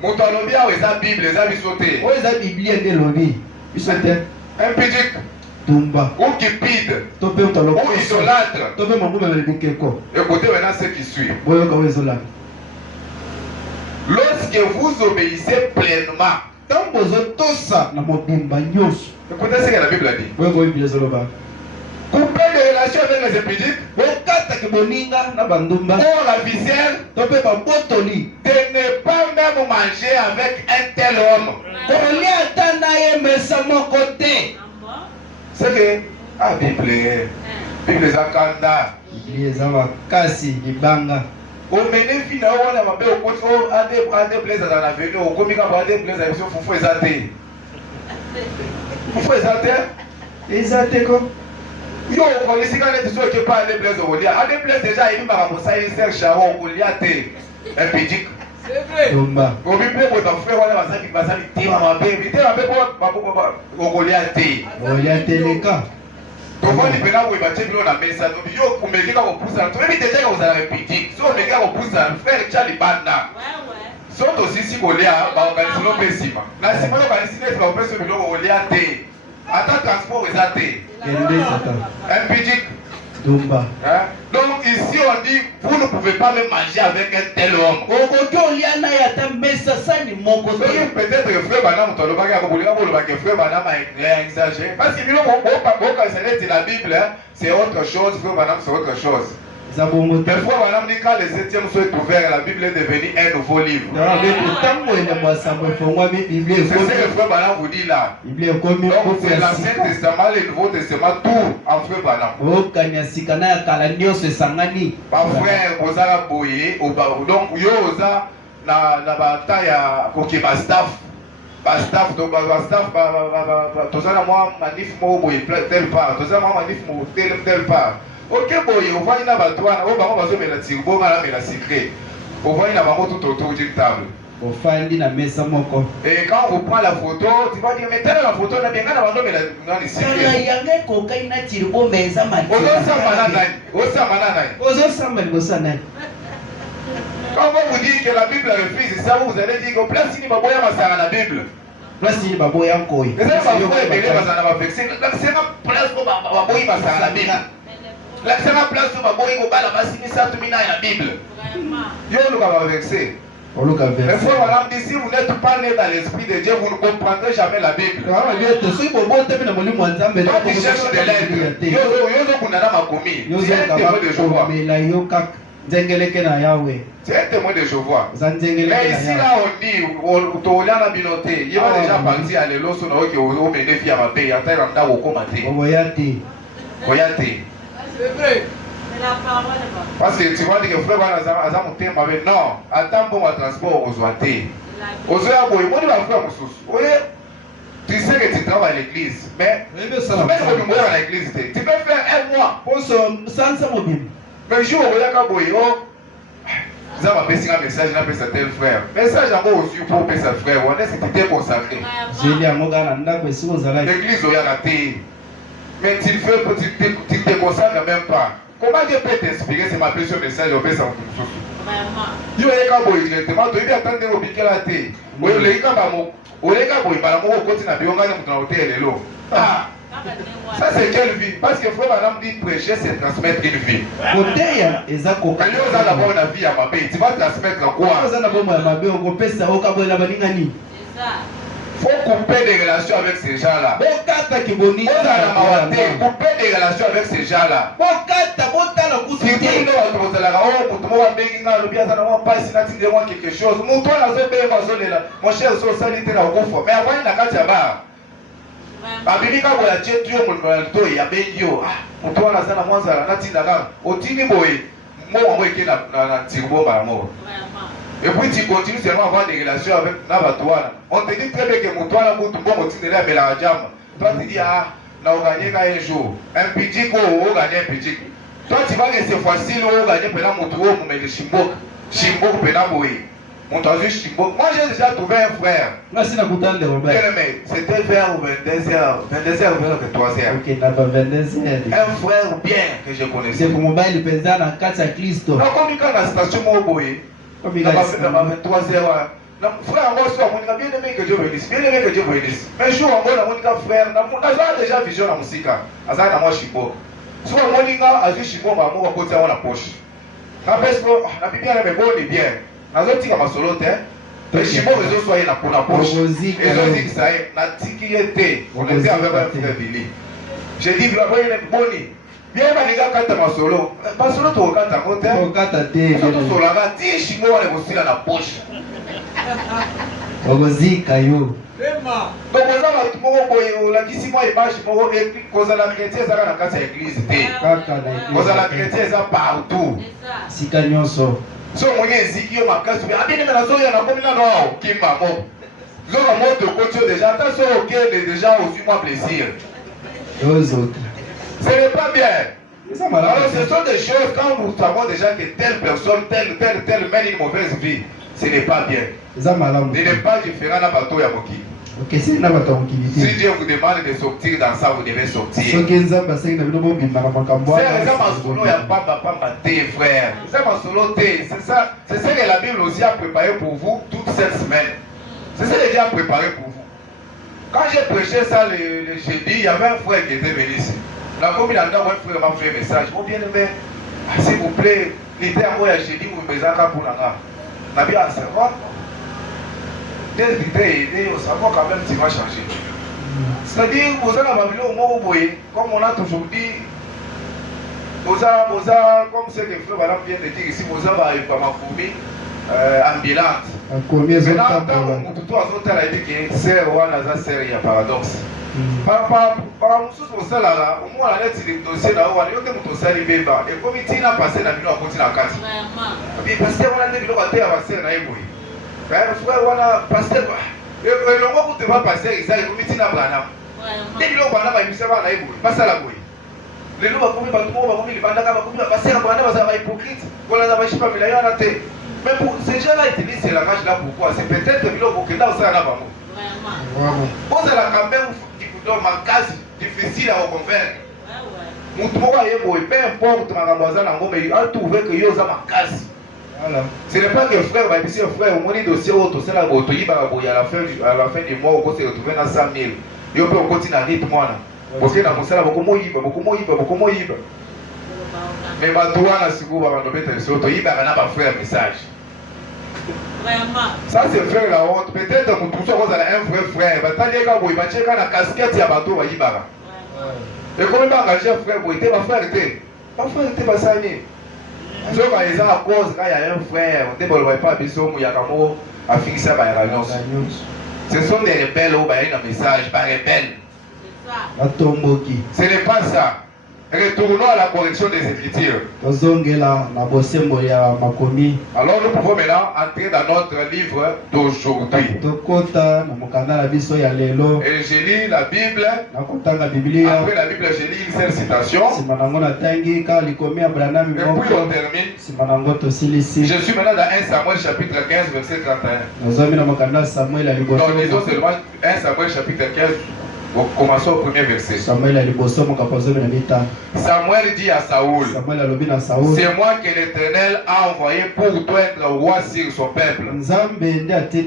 Mon talon bien, les Bible, les amis sautés. Oh, les Bible, les lobby. Impudique. Tumba. Ou cupide. Ou idolâtre. Écoutez maintenant ce qui suit. Lorsque vous obéissez pleinement. Écoutez ce que la Bible a dit. Couper des relations avec les impudiques. Pour la ficelle. De ne pas même manger avec un tel homme. C'est que la Bible est Zakanda. Au menu final, on a mabé au côté, on a des blessés dans l'avenue, au comique, on a des blessés, il faut exalter. Il faut exalter. Exalter quoi? Yo, on est ici quand on est sûr qu'il n'y a pas des blessés au lit. À des blessés déjà, il y a un serge charon au lit à thé. Un pédic. C'est vrai. Au bible, on va faire, on va faire, on va faire, on va faire, au lit à thé. Au lit à thé, les cas. Donc, on est là où il va te dire, on a mis ça. Donc, yo, on met quelqu'un au pouce. Tu veux déjà que vous avez répété. Si on met quelqu'un au pouce, frère, Charlie Banda. Sont aussi si on est à l'organisation pessima. La semaine, on va décider de faire un peu ce que l'on a thé. Attends, transport, ils ont thé. Un pédic. Donc ici on dit vous ne pouvez pas même manger avec un tel homme. Peut-être que frère Banam frère Banam a exagéré. Parce que la Bible c'est autre chose, frère Banam c'est autre chose. Des fois, madame dit quand les 7e sont ouverts, la Bible est devenue un nouveau livre. C'est ce que frère Banam vous dit là. Donc c'est l'Ancien Testament, le Nouveau Testament, tout en frère Banam. Ma frère, Ozara Boye, donc Yoza, na bataille à Kokiba staff. Bastaf, tozana moi manif mo boye tel part, tozana moi manif mo tel part. Ok boye, on voit une abattoir, on va voir la tirbo, on va la secret. On voit une abattoir tout autour d'une table. Et quand on prend la photo, tu vas dire mais telle la photo, on a bien gagné avant mais la secret. Quand on vous dit que la Bible refuse ça, vous allez dire que place si pas boya masara la Bible. Place si pas boya koy. C'est ça va vous aider masara va vexer. La c'est ma place pour ba boya masara la Bible. La c'est ma place pour ba boya ko bala basini ça tout mina la Bible. Yo le va vexer. Mais frère madame dit si vous n'êtes pas né dans l'esprit de Dieu, vous ne comprendrez jamais la Bible. Toi tu cherches de l'aide. Yo kunana makomi. C'est un témoin de Jéhovah. C'est un témoin de Jéhovah. Mais ici là on dit, on a la binoté. Il va déjà partir à l'élo sur le qui au mené via ma paix. Attends, on a au commenté. Voyate. C'est vrai. Parce que tu vois que frère Azam thème avec non. Attends pour le transport aux oités. Aux oités, moi je vais faire mon sous. Tu sais que tu travailles à l'église, mais même quand tu mets à l'église, tu peux faire un mois. Mais je vais vous ça va passer un message à tel frère. Message à moi aussi pour passer frère. On est c'était consacré. L'église a raté. Mais tu te consacres même pas. Comment Dieu peut t'inspirer c'est ma ce message au pesa yo eka boy directement to ibi attendre au biké la té. Oyo le eka ba mo. Oleka boy ba mo ko tina bionga na mutuna hôtel lelo. Ah. Ça c'est quelle vie? Parce que frère madame dit prêcher c'est transmettre une vie. Koteya ezako ka. Quand on a la bonne vie à ma paix, tu vas transmettre quoi? Faut couper des relations avec ces gens-là. Couper des relations avec ces gens-là. Quelque chose. Mon cher, mais avant la carte babili kabo ya chetu yo multo ya benyo mutu wana sana mwanza na tinda kama otini boy mo eke na tirbo ba mo. Et puis tu continues seulement à avoir des relations avec Nabatoana. On te dit très bien que Moutouana Moutou bon moutine là mais la jam. Toi tu dis ah na on gagné un jour. Un petit ko on gagné un petit. Toi tu vas que c'est facile on gagner pendant Moutou on met le Chimbok. Chimbok pendant boy. Montazu Chimbok. Moi j'ai déjà trouvé un frère. Merci na kutande Robert. C'était vers 22h, 22h vers 23h. OK, na 22h. Un frère bien que je connaissais. C'est pour mobile pesa na 4 à Christo. Na comme quand la station mo boy. Dans 23h. Frère, moi, bien aimé que Dieu bénisse. Bien aimé que Dieu bénisse. Un jour, on va frère, on a déjà vision dans la musique. On a chibo. Soit on a chibo, on a côté à la poche. Parce que la Bible est bonne et bien. On a dit que ma solo, Mais si vous réseau soyez là pour la poche. Et je dis que ça est, la tiki était, on était avec un frère Billy. J'ai dit, vous avez une bonne. Bien, les gars, quand tu as solo, pas solo, tu as un côté. Tu as solo là, tu chimo, on est aussi dans la poche. Ogozi kayo. Donc, vous avez tout le monde, la qui moi image, cause la chrétienne, ça dans la église. Cause la chrétienne, ça partout. Sikanyoso. So mwenye zikio makasi bien abine na zo ya na komi na no kimba mo zo na moto kocho déjà ta so OK déjà aussi moi plaisir Deux autres. ce n'est pas bien. Alors ce sont des choses quand nous savons déjà que telle personne telle mène une mauvaise vie, ce n'est pas bien. Ce n'est pas différent na bato ya moki. OK, c'est na bato moki. Si Dieu vous demande de sortir dans ça, vous devez sortir. So kenza baseng na bino bimba na makambo. C'est ça ma solo ya pamba té frère. C'est ma solo té, c'est ça que la Bible aussi a préparé pour vous toute cette semaine. C'est ça que Dieu a préparé pour vous. Quand j'ai prêché ça le jeudi, il y avait un frère qui était venu ici. La commune un frère m'a fait un message. Mon bien-aimé, s'il vous plaît, l'idée à moi jeudi vous me bezaka pour nanga. Na bien à savoir. Dès l'idée, au savoir quand même tu vas changer. C'est-à-dire, vous avez la Bible au mot comme on a toujours dit, vous avez, comme c'est que le frère Madame vient de dire ici, vous avez ma commis ambulante. Maintenant, quand tout le monde a dit que c'est un sœur, il y a paradoxe. Par exemple, au là, au moins, la lettre de dossier là, on a dit que mon dossier est bébé. Et comme il a passé dans le bureau, on continue à casser. Parce que on a dit que l'on a été avancé dans le bureau. Frère, on a passé. Et le moment où tu vas passer, il y a une comité à Branham. Dès que l'on va là, il y a un passe à la bouille. Les loups vont commis, les bandes vont passer à Branham, ça va hypocrite. Voilà, ça va je sais pas, mais là, il y en a été. Mais pour ces gens-là, ils utilisent c'est la rage là pourquoi? C'est peut-être que l'on va là, ça va là. Bon, c'est la campagne qui vous donne ma case difficile à reconvaincre. Moutoua est beau, peu importe ma ramazan, mais il a trouvé que Yosa ma case. Ce n'est pas que frère va ici, frère, au moins il dossier auto, c'est la moto, il va à la fin du mois, on peut se retrouver dans 100 000. Il peut continuer à rythme. Parce que dans mon salaire, beaucoup moins. Mais ma douane, si vous avez un peu de auto, il va avoir un frère message. Ça c'est frère la honte. Peut-être que tout ça, vous avez un vrai frère. Il va checker la casquette, il y a un bateau, il va. Et comment il va engager un frère? Il était ma frère, ma frère était pas sani. So quand ils ont à cause quand il y a un frère, on ne peut pas biso mu yakamo a fixer ba yanyos. Ce sont des rebelles ou ba un message par rebelle. Ce n'est pas ça. Retournons à la correction des Écritures. Alors nous pouvons maintenant entrer dans notre livre d'aujourd'hui. Et j'ai lu la Bible. Après la Bible, j'ai lu une seule citation. Et puis on termine. Je suis maintenant dans 1 Samuel chapitre 15 verset 31. Donc lisons seulement 1 Samuel chapitre 15. Commençons au premier verset. Samuel dit à Saoul, c'est moi que l'Éternel a envoyé pour toi être roi sur son peuple. Écoutez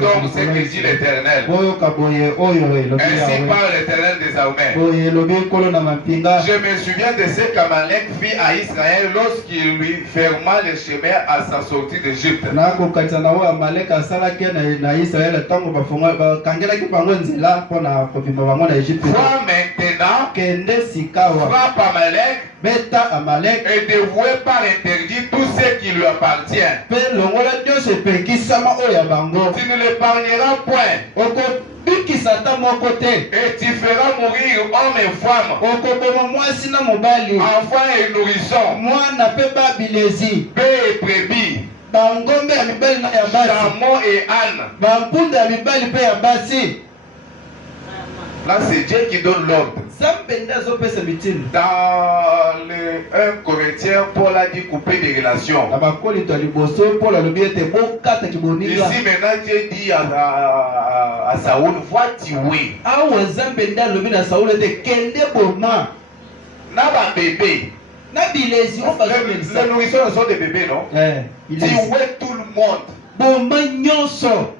donc ce que dit l'Éternel. Ainsi parle l'Éternel des armées. Je me souviens de ce qu'Amalek fit à Israël lorsqu'il lui ferma le chemin à sa sortie d'Égypte. Vois maintenant, frappe Amalek et dévoué par interdit tout ce qui lui appartient. Tu ne l'épargneras point. Et tu feras mourir homme et femme, enfants et nourrissons, bœufs et brebis, chameaux et ânes. Là, c'est Dieu qui donne l'ordre. Dans le 1 Corinthiens, Paul a dit couper des relations. Ici, maintenant, Dieu dit à Saoul, va tuer. N'a pas bébé. Les nourrissons sont des bébés, non? Tuer tout le monde.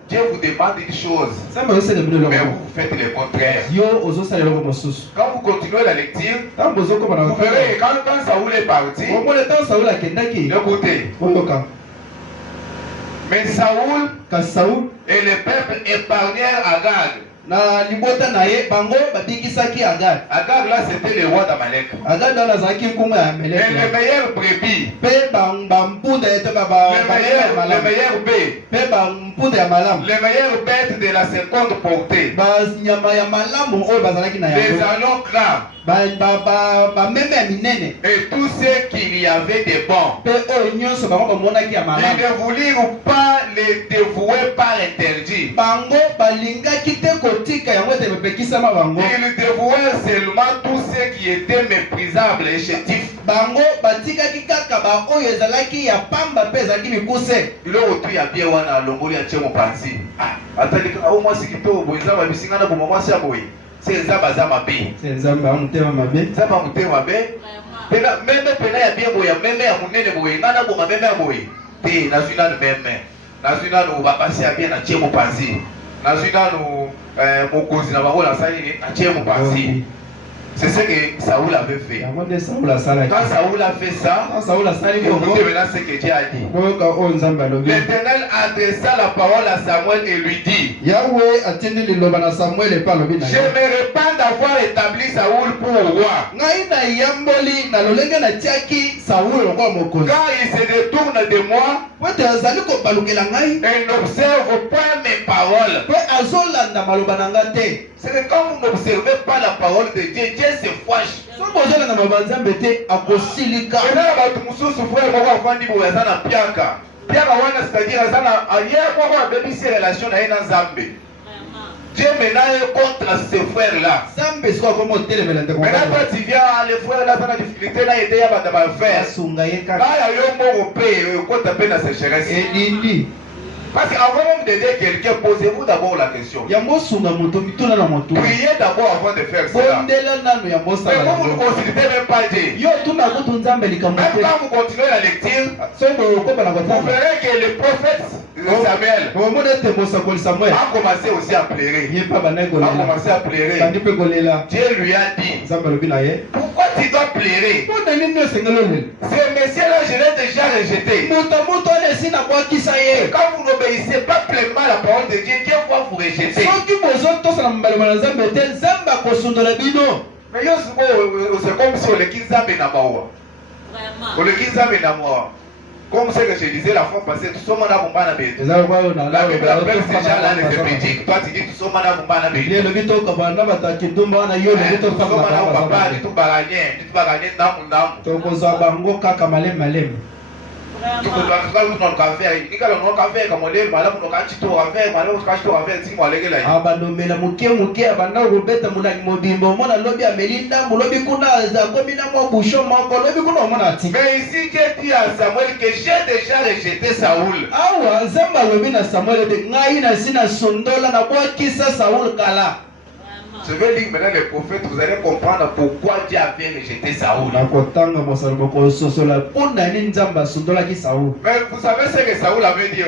Dieu vous demande une chose, mais vous faites le contraire. Quand vous continuez la lecture, vous verrez quand Saoul est parti, écoutez, Mais Saoul Saoul et le peuple épargnèrent Agag. na libota na ye bango babikisaki Agag. Agag là c'était le roi d'Amalek. Agag dans azalaki nkungu ya Et Amalek. le meilleur brebis, Pe bampuda ete le meilleur bé, pe bampuda ya malamu. les meilleures bêtes de la seconde portée, Banyama ya malamu oyo bazalaki na les yango. agneaux gras Bameme ya minene. et tout ce qu'il y avait de bon. Pe oyo nyonso bango bamonaki ya Ils malamu. ne voulurent pas les dévouer par interdit. Bango balingaki te kotika yango ete bepekisama bango. Ils dévouèrent seulement tout ce qui était méprisable et chétif. Bango batikaki kaka ba oyo ezalaki ya pamba pe ezalaki mikuse. Biloko tu ya bien wana longoli ya tie mopanzi. Atali au mwasi kitoko boye nzambe abisinga na boma mwasi ya boye. Se nzambe aza mabe. Se nzambe amutema mabe. Nzambe amutema mabe. Pena meme pena ya bien boye, meme ya munene boye, ngana boma meme ya boye. Te nazwi nanu meme. Nazwi nanu bapasi ya bien na tie mopanzi. Nazwi nanu mokonzi na bango na sali na tie mopanzi. C'est ce que Saoul avait fait. Quand Saoul a fait ça, écoutez maintenant ce que Dieu a dit. L'Éternel adressa la parole à Samuel et lui dit: Je me repens d'avoir établi Saoul pour roi. Car il se détourne de moi et n'observe pas mes paroles. C'est que quand vous n'observez pas la parole de Dieu, Dieu se fâche. Dieu maintenant est contre ces frères-là. Maintenant toi tu viens, les frères là, dans la difficulté, là, il y a des frères. Là, il y a eu un mot au pays, quand tu appelles la sécheresse. Parce qu'avant même d'aider quelqu'un, posez-vous d'abord la question. Priez d'abord avant de faire cela. Mais quand vous ne consultez même pas Dieu, même quand vous continuez la lecture, vous verrez que le prophète Samuel a commencé aussi à pleurer. Dieu lui a dit: pourquoi tu dois pleurer? Ces messieurs-là, je l'ai déjà rejeté. Quand vous n'obéissez pas pleinement à la parole de Dieu, Dieu va vous rejeter. Mais c'est comme si on le kinzambe na mawa. On le kinzambe na mawa. Comme ce que je disais la fois passée, tout le monde a bomba na bête. La Bible appelle ces gens-là les épédiques. Toi tu dis tout le monde a bomba na bête. Tout le monde a bomba, tout bagagné, namu. abandomela muke abanda kobeta mulangi mobimbo mona lobi amelinda mulobi kuna akomi na mwa busho moko lobi kuna omona ati. Mais ici Dieu dit à Samuel que j'ai déjà rejeté Saoul. Awa nzambe alobi na Samuel ete ngai na sina sondola na bwakisa Saoul kala. Je vais lire maintenant les prophètes, vous allez comprendre pourquoi Dieu avait rejeté Saoul. Mais vous savez ce que Saoul avait dit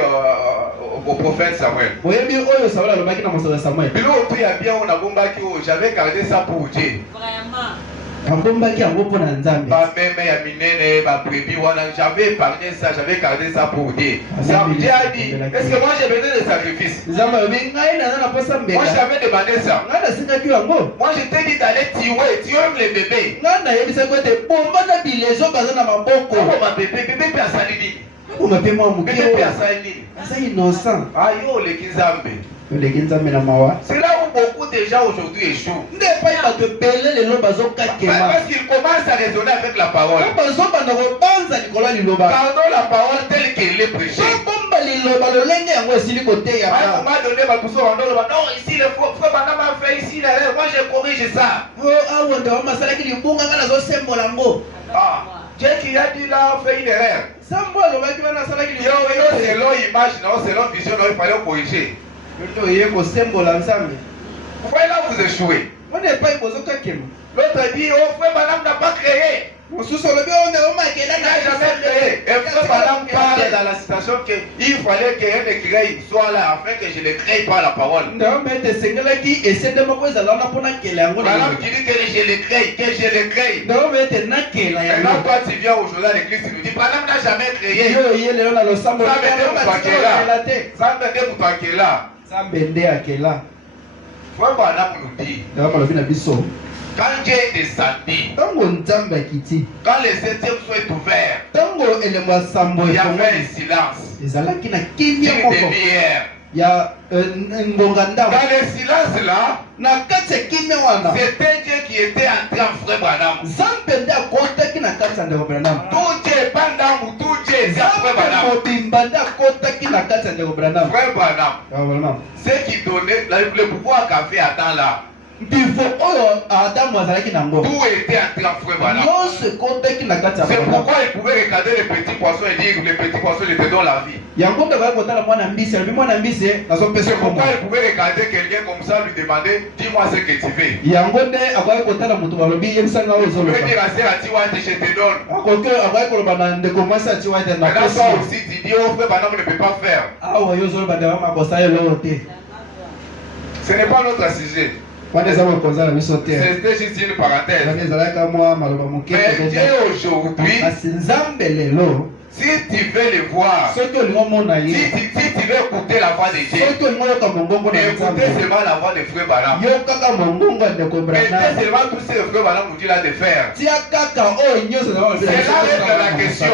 au prophète Samuel. J'avais gardé ça pour Dieu. J'avais épargné ça, j'avais gardé ça pour Dieu. Dieu a dit: est-ce que moi j'ai besoin de sacrifices? Moi j'avais demandé ça. Moi je t'ai dit d'aller tuer, tu aimes les bébés. C'est là où beaucoup de gens aujourd'hui échouent. Parce qu'ils commencent à raisonner avec la parole. Pardon la parole telle qu'elle est prêchée. À un moment donné, non, ici le frère Banama a fait ici l'erreur. Moi je corrige ça. Dieu qui a dit là fait une erreur. Selon image, selon vision, il fallait corriger. Pourquoi là vous échouez? L'autre dit: oh frère Banam n'a pas créé. Il n'a jamais créé. Et frère Banam parle dans dans la citation qu'il fallait qu'un écrivain soit là afin que je le crée par la parole. Madame qui dit que je le crée. Maintenant, toi, tu viens aujourd'hui à l'église, tu nous dis, Madame n'a jamais créé. Frère Branham nous dit, quand Dieu est descendu, quand le septième soit ouvert, il y avait un silence. Une demi-heure. Dans le silence là, c'était Dieu qui était entré en Frère Branham. Tout Dieu, pendant tout Dieu était en Frère Branham. Frère Branham, ce qui donnait le pouvoir qu'avait Adam là. Tout était entré en Frère Branham. C'est pourquoi il pouvait regarder les petits poissons et dire les petits poissons ils te donnent la vie. C'est pourquoi il pouvait regarder quelqu'un comme ça lui demander dis-moi ce que tu veux. Il pouvait dire à Sératiwate je te donne. Maintenant toi aussi tu dis oh Frère Branham ne peut pas faire. Ce n'est pas notre sujet. C'était juste une parenthèse. Mais Dieu aujourd'hui, si tu veux le voir, si tu veux écouter la voix de Dieu, écoutez seulement la voix de Frère Branham. Mettez seulement tout ce que Frère Branham nous dit là de faire. C'est là la question.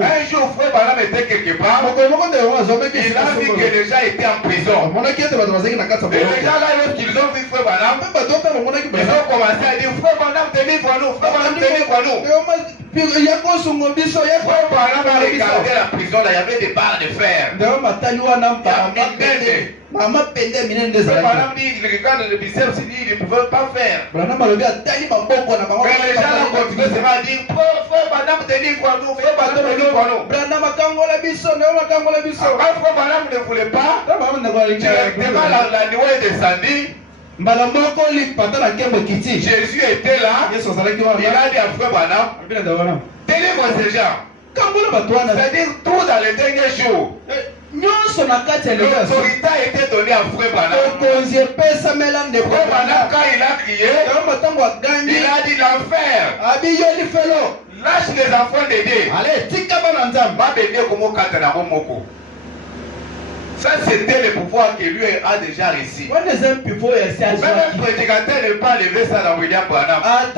Un jour, Frère Branham était quelque part. Il a vu que les gens étaient en prison. Et les gens là, lorsqu'ils ont vu Frère Branham, ils ont commencé à dire Frère Branham, délivre-nous, Frère Branham, délivre-nous. Frère Branham a regardé la prison là, il y avait des barres de fer. Frère Branham dit, il regarde le biceps, il dit, il ne pouvait pas faire. Mais les gens là continuaient seulement à dire Frère Branham, délivre-nous, Frère Branham, délivre-nous. Quand Frère Branham ne voulait pas, directement la nuée est descendue. Jésus était là. Il a dit à Frère Branham, délivre ces gens. C'est-à-dire tout dans les derniers jours. L'autorité a été donnée à Frère Branham. Frère Branham, quand il a crié, il a dit l'enfer. Lâche les enfants de Dieu. Ça, c'était le pouvoir que lui a déjà reçu. Même un prédicateur ne peut pas lever ça dans William Branham. Parce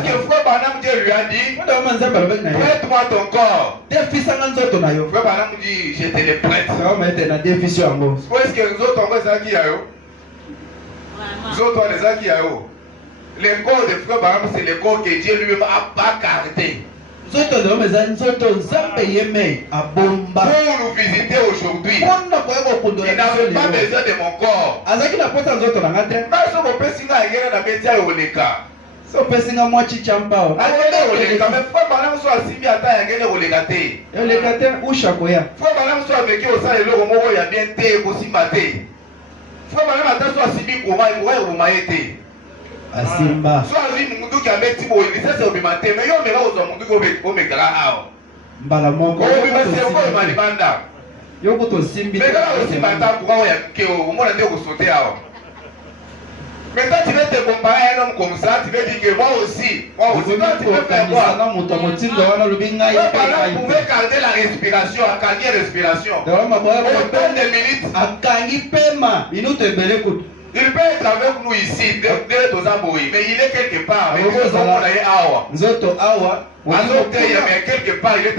que Frère Branham, Dieu lui a dit prête-moi ton corps. Frère Branham dit je te le prête. Est-ce que nous autres, on va ça qui a eu? Nous autres, on les a qui a eu? Le corps de Frère Branham, c'est le corps que Dieu lui-même a pas gardé. Pour nous visiter aujourd'hui, il n'avait pas besoin de mon corps. Asimba. Mbala moko. Yoko to simbi. Maintenant tu veux te comparer à un homme comme ça, tu veux dire que moi aussi, tu peux faire quoi? On pouvait garder la respiration, accueillir la respiration. Autant de minutes. Il peut être avec nous ici, mais il est quelque part. Mais quelque part, il est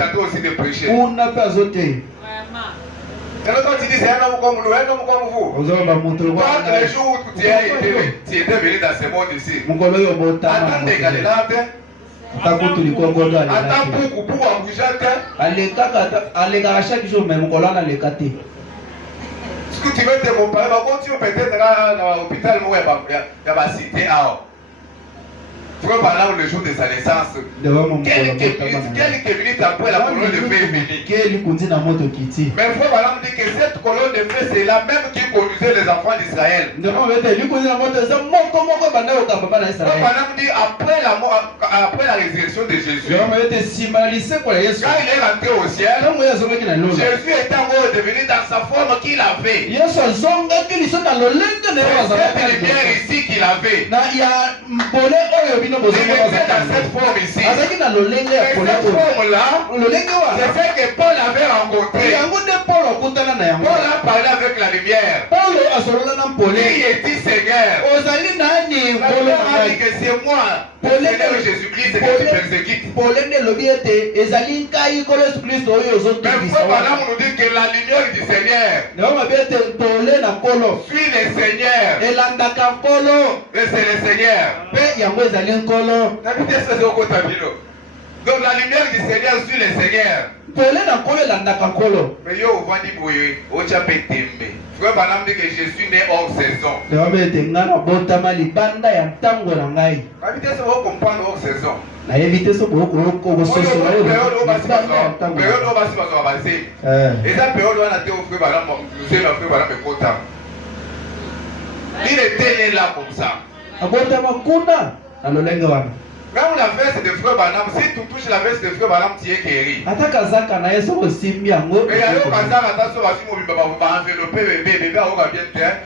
en train aussi de prêcher. Et là, quand tu dis c'est un homme comme nous, un homme comme vous. Quand les jours où tu étais venu dans ce monde ici, attends d'égaler là, attends pour bouger. Ce que tu veux te comparer, quand tu peut-être dans l'hôpital, il y a ma cité. Frère Branham, le jour de sa naissance, quelques minutes après la colonne de feu est venue. Mais Frère Branham dit que cette colonne de feu, c'est la même qui conduisait les enfants d'Israël. Frère Branham dit après la résurrection de Jésus, quand il est rentré au ciel, Jésus est devenu dans sa forme qu'il avait. C'est cette lumière ici qu'il avait. Il était dans cette forme ici. Et cette forme-là, c'est ce que Paul avait rencontré. Paul a parlé avec la lumière. Il dit Seigneur, la lumière a dit que c'est moi, le Seigneur Jésus-Christ, que tu persécutes. Mais frère Branham nous dit que la lumière du Seigneur suit le Seigneur. Et c'est le Seigneur. Donc la lumière du Seigneur suit le Seigneur. Mais yo, on va dire, frère Branham dit que je suis né hors saison. La vitesse, on va comprendre hors saison. Il était né là comme ça. Quand la veste de frère Branham, si tu touches la veste de frère Branham, tu es guéri. Et il y a le bazar, attention, va envelopper bébé, bébé va bien faire.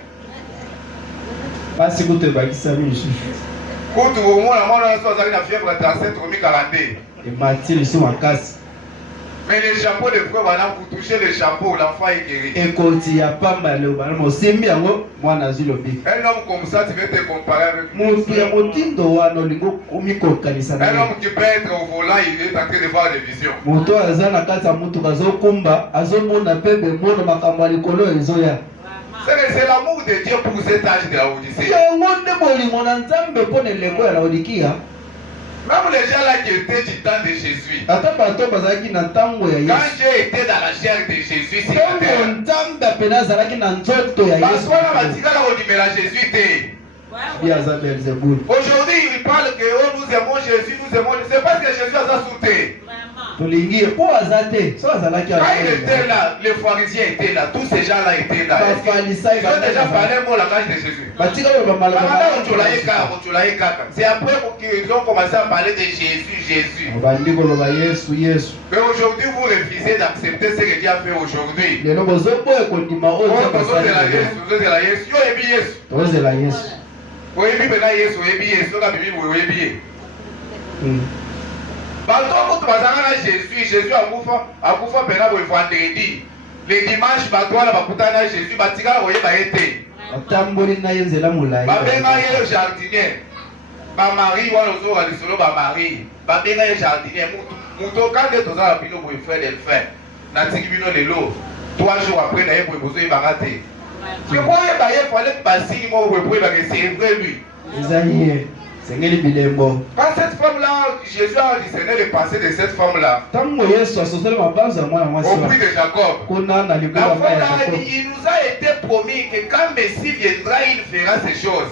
Quand tu vois la mort, on a une fièvre à 37, 42. Mais le chapeau de frère Branham, pour toucher le chapeau, l'enfant est guéri. Un homme comme ça, tu veux te comparer avec lui. Un homme qui peut être au volant, il est en train de voir des visions. C'est l'amour de Dieu pour cet âge de la Odyssée. Même les gens là qui étaient du temps de Jésus. Quand Dieu était dans la chair de Jésus, c'est la aujourd'hui, il parle que oh, nous aimons Jésus, nous aimons Jésus. C'est parce que Jésus a sauté. Quand il était là, les pharisiens étaient là, tous ces gens-là étaient là. Ils ont déjà parlé mon langage de Jésus. C'est après qu'ils ont commencé à parler de Jésus, Jésus. Mais aujourd'hui, vous refusez d'accepter ce que Dieu a fait aujourd'hui. Jésus a pena le vendredi. Le dimanche, Jésus le jardinier. Marie, jardinier. Trois jours après, quand cette femme-là, Jésus a discerné le passé de cette femme-là, au prix de Jacob, la femme-là a dit, il nous a été promis que quand Messie viendra, il fera ces choses.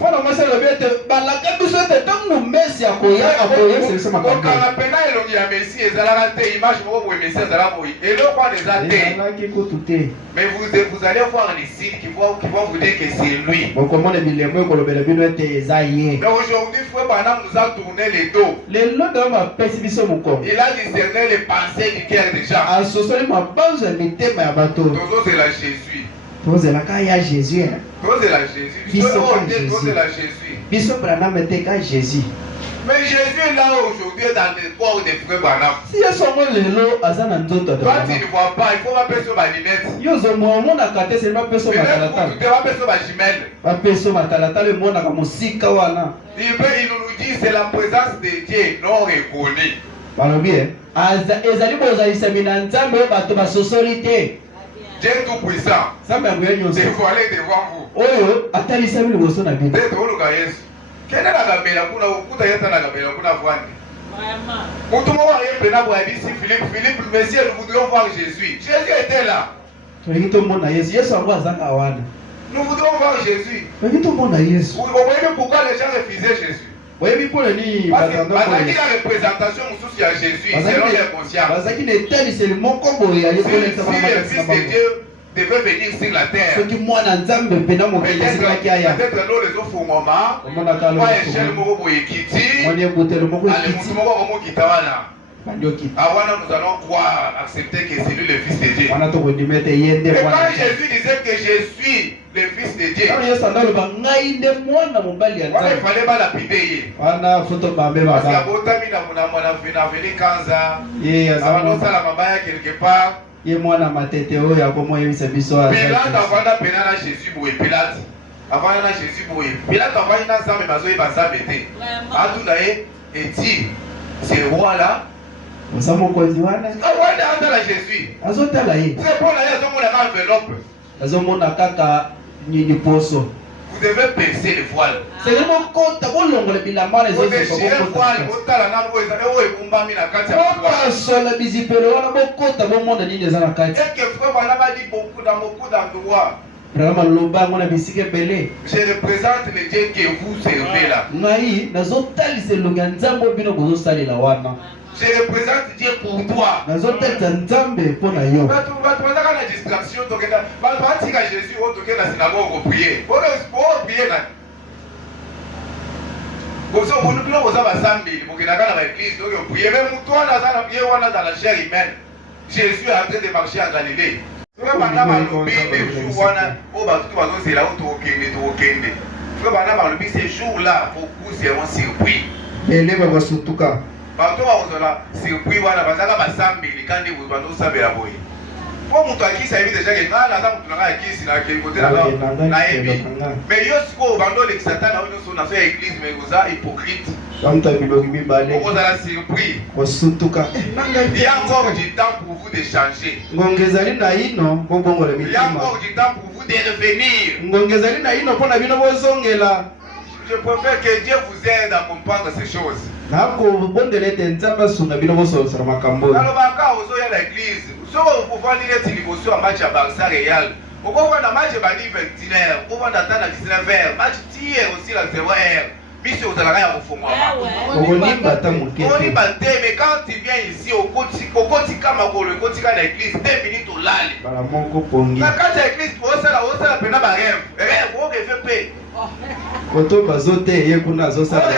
Mais vous allez voir les signes qui vont vous dire que c'est lui. Mais aujourd'hui, frère Branham nous a tourné les dos. Il a discerné les pensées du cœur des gens. C'est la Jésus. C'est la Jésus. Mais Jésus est là aujourd'hui dans le corps des frères Branham. Toi, tu ne vois pas, il faut appeler sur ma lunette. Il nous dit c'est la présence de Dieu non reconnue. Dieu tout-puissant, dévoilé devant vous. Quel est la gamela kuna ukuta yeta na gamela kuna vwani. Philippe, Messie, nous voudrions voir Jésus. Jésus était là. Nous voudrions voir Jésus. Vous voyez pourquoi les gens refusaient Jésus? Parce que la représentation de Jésus, selon leur conscience. Si le Fils de Dieu devait venir sur la terre. Peut-être l'eau les autres au moment, pas échelle moko boyekiti, allez mutumoko komo kitawana. Awana nous allons croire, accepter que c'est lui le Fils de Dieu. Et quand Jésus disait que je suis le Fils de Dieu, il fallait pas lapider. Parce qu'il y a Botami na venu Kanza, avant ça la mabaya quelque part. Pilate avant d'appeler Jésus pour Pilate. Avant na Jésus pour Pilate avant na Zambe mazoé bazabete. Atunae et dit c'est roi là. Jésus. C'est bon là, il y a enveloppe. Vous devez baisser le voile. C'est vraiment quand tu as le bilan les autres je représente le Dieu que vous servez là. Je représente Dieu pour toi. Distraction, Jésus au la synagogue pour prier. Pour prier là. Vous avez l'église, donc priez. Même toi, dans la chair humaine, Jésus est en train de marcher en Galilée. Ce jour là, beaucoup seront surpris. Bato bazala surpris wana bazaka basambeli kandi buzwa sabela boye. Pour mutu akisa yebi déjà que ngala za mutu nanga akisi na ke côté na yebi. Mais yo siko bando le satana oyo so na so église mais goza hypocrite. Kamta bilogi bibale. Bazala surpris. Kosutuka. Il y a encore du temps pour vous de changer. Ngongezali na ino bobongole mitima. Il y a encore du temps pour vous de revenir. Ngongezali na ino pona bino bozongela. Je préfère que Dieu vous aide à comprendre ces choses. Nako bondele tenzamba suna bino boso sura makambo. Alors baka ozo ya l'église. So vous voyez les tiliboso à match à Barça Real. Au moment de match bani 21h, au moment d'attendre à 19h, match tiers aussi la 0h. Biso ozalaka ya kofungwa. Oni bata moke. Oni bate mais quand tu viens ici au koti kama kolo koti ka l'église 2 minutes au lali. Bala moko pongi. Na kati l'église osala pena ba rêve. Rêve o que fait paix. Koto bazote yekuna azosala.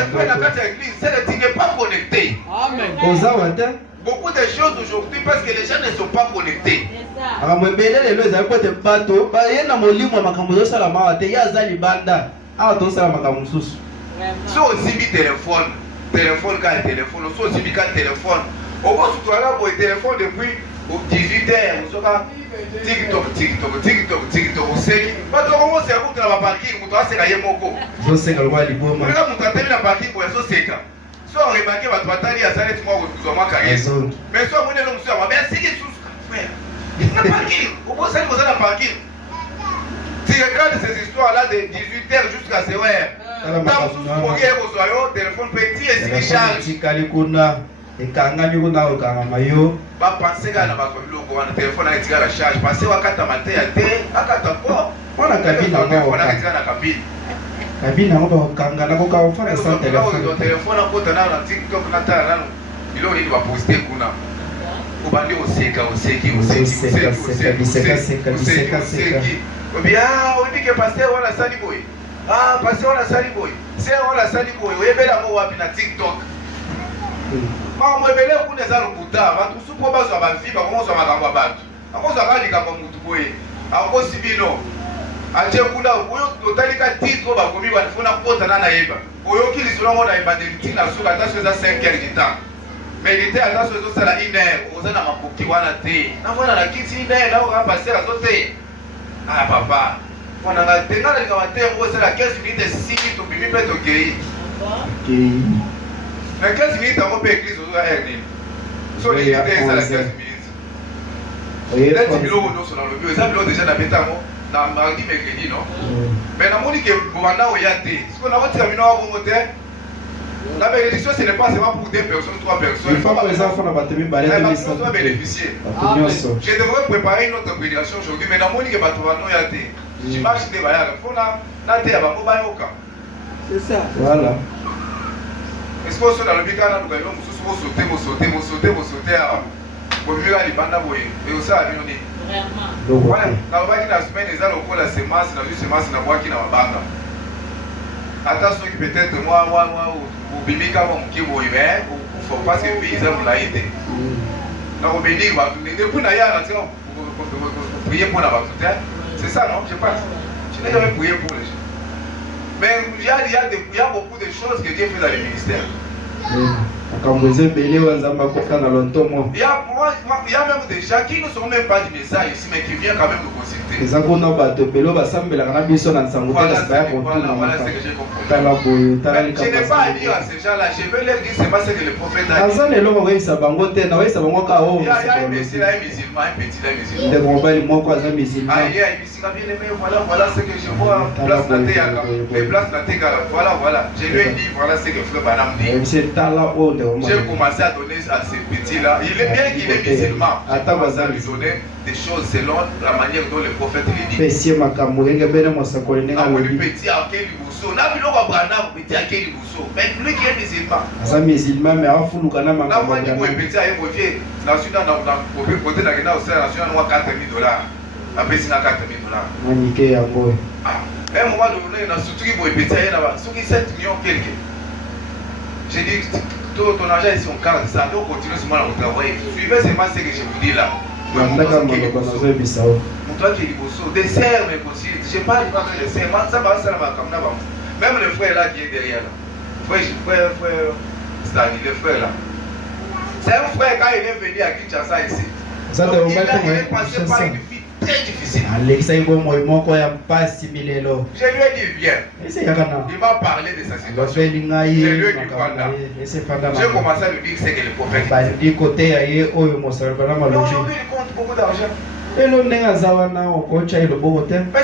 Tu n'es pas connecté. Amen. Ozawata. Beaucoup de choses aujourd'hui parce que les gens ne sont pas connectés. Akamwebele lelo za kote bato ba yena molimo makambo zosala mawate ya zali banda. Awa tosala makambo susu. So aussi bi téléphone ka téléphone, so aussi bi ka téléphone. Au bout tu as pour téléphone depuis 18h, soka TikTok, oseki. Ba to ko se akuta ba parking, muto aseka yemoko. Zo seka lwa liboma. Nga muto atemi na parking ko zo seka. So on remarque ba to batali ya sale timo ko moi carrière. Mais so mo ne lo muso ba seki sous frère. Na parking, au bout ça ko na parking. Tu regardes ces histoires là de 18h jusqu'à 0h. Téléphone petit et si charge. Ekangami kuna okanga mayo. Ba penser ka na ba ko biloko wana téléphone a etika la charge. Penser wakata mate ya te, akata ko. Wana kabina ngo. Wana etika na kabine. Kabina ngo okanga na ko ka ofana sa téléphone. Téléphone ko tana na TikTok na ta na. Bilo ni ba poster kuna. Ubandi oseka. Obia ondike pasteur wala sali boy. Ah, pasteur wala sali boy. C'est wala sali boy. Oyebela mo wapi na TikTok. Ma mwebele kuna za lokuta, batu supo bazo abafi ba komozo makambo abantu. Akozo akalika kwa mutu boye. Akosi bino. Aje kuna oyo totalika titre ba komi ba funa kota na yeba. Oyo kili solongo na yeba de tina suka ta soza 5 heures de temps. Mais il était à la chose ça la 1 heure, on a ma pouki wana te. Na voilà la kiti 1 heure là on va passer à sauter. Ah papa. On a tenga le commentaire on c'est la 15 minutes 6 minutes au bimi peut OK. Mais 15 minutes on peut église au RD. So il était ça la 15 minutes. Et là tu bilo no sur le bureau, ça bilo déjà na betamo na mardi mercredi non. Mais na moni que banda o yate. Ce qu'on a voté à bino au moteur. La bénédiction, ce n'est pas seulement pour 2 personnes, 3 personnes. Il faut que les enfants doivent bénéficier. Je devrais préparer une autre prédication aujourd'hui, mais dans mon livre, je marche des baillards. C'est ça. Voilà. Est-ce que dans le Bicana, nous allons sauter. Bomira libanda boye. Et aussi à l'union. Voilà, na baki na semaine ezalo ko la semence na semence na bwaki na mabanga. Attention que peut-être moi ou bimika mo mki boye mais faut pas que visa vous la aide. Na ko bénir ba tout depuis na ya na tio prier pour la batute. C'est ça non, je pense. Je n'ai jamais prié pour les gens. Mais il y a beaucoup de choses que Dieu fait dans le ministère. Il y a même des gens qui ne sont même pas du message ici, mais qui viennent quand même nous consulter. Voilà ce que j'ai compris. Je n'ai pas à dire à ces gens-là, je vais leur dire c'est pas ce que le prophète a dit. Il y a un monsieur, un musulman, un petit musulman. Voilà ce que je vois. Voilà. Je lui ai dit, voilà ce que Frère Banam dit. J'ai commencé à donner à ces petits-là. Il est bien qu'il est musulman. J'ai commencé à lui donner des choses selon la manière dont le prophète les dit. Petit à quel bousso. N'a plus l'eau Branham, petit à quel bousso. Mais lui qui est musulman. Musulman, mais à fou, nous canons. N'a pas dit que petit à évoluer. Dans le côté de la Guinée, on a 4 000 $. Après, c'est 4 000 $. À un moment donné, on a surtout qui est petit à là-bas. Sur 7 millions quelques. J'ai dit, tout ton argent ici, on garde ça. Donc, continuez seulement à travailler. Suivez seulement ce que je vous dis là. Mon toi qui est liboso, des serres, mais possible. Je ne sais pas, des serres. Même le frère là qui est derrière là. Frère Stanley, le frère là. C'est un frère quand il est venu à Kinshasa ici. Donc, il est passé par une vie très difficile. Je lui ai dit, viens. Il m'a parlé de sa situation. Je lui ai dit, voilà. J'ai commencé à lui dire ce que le prophète dit. Mais aujourd'hui, il compte beaucoup d'argent. Mais ce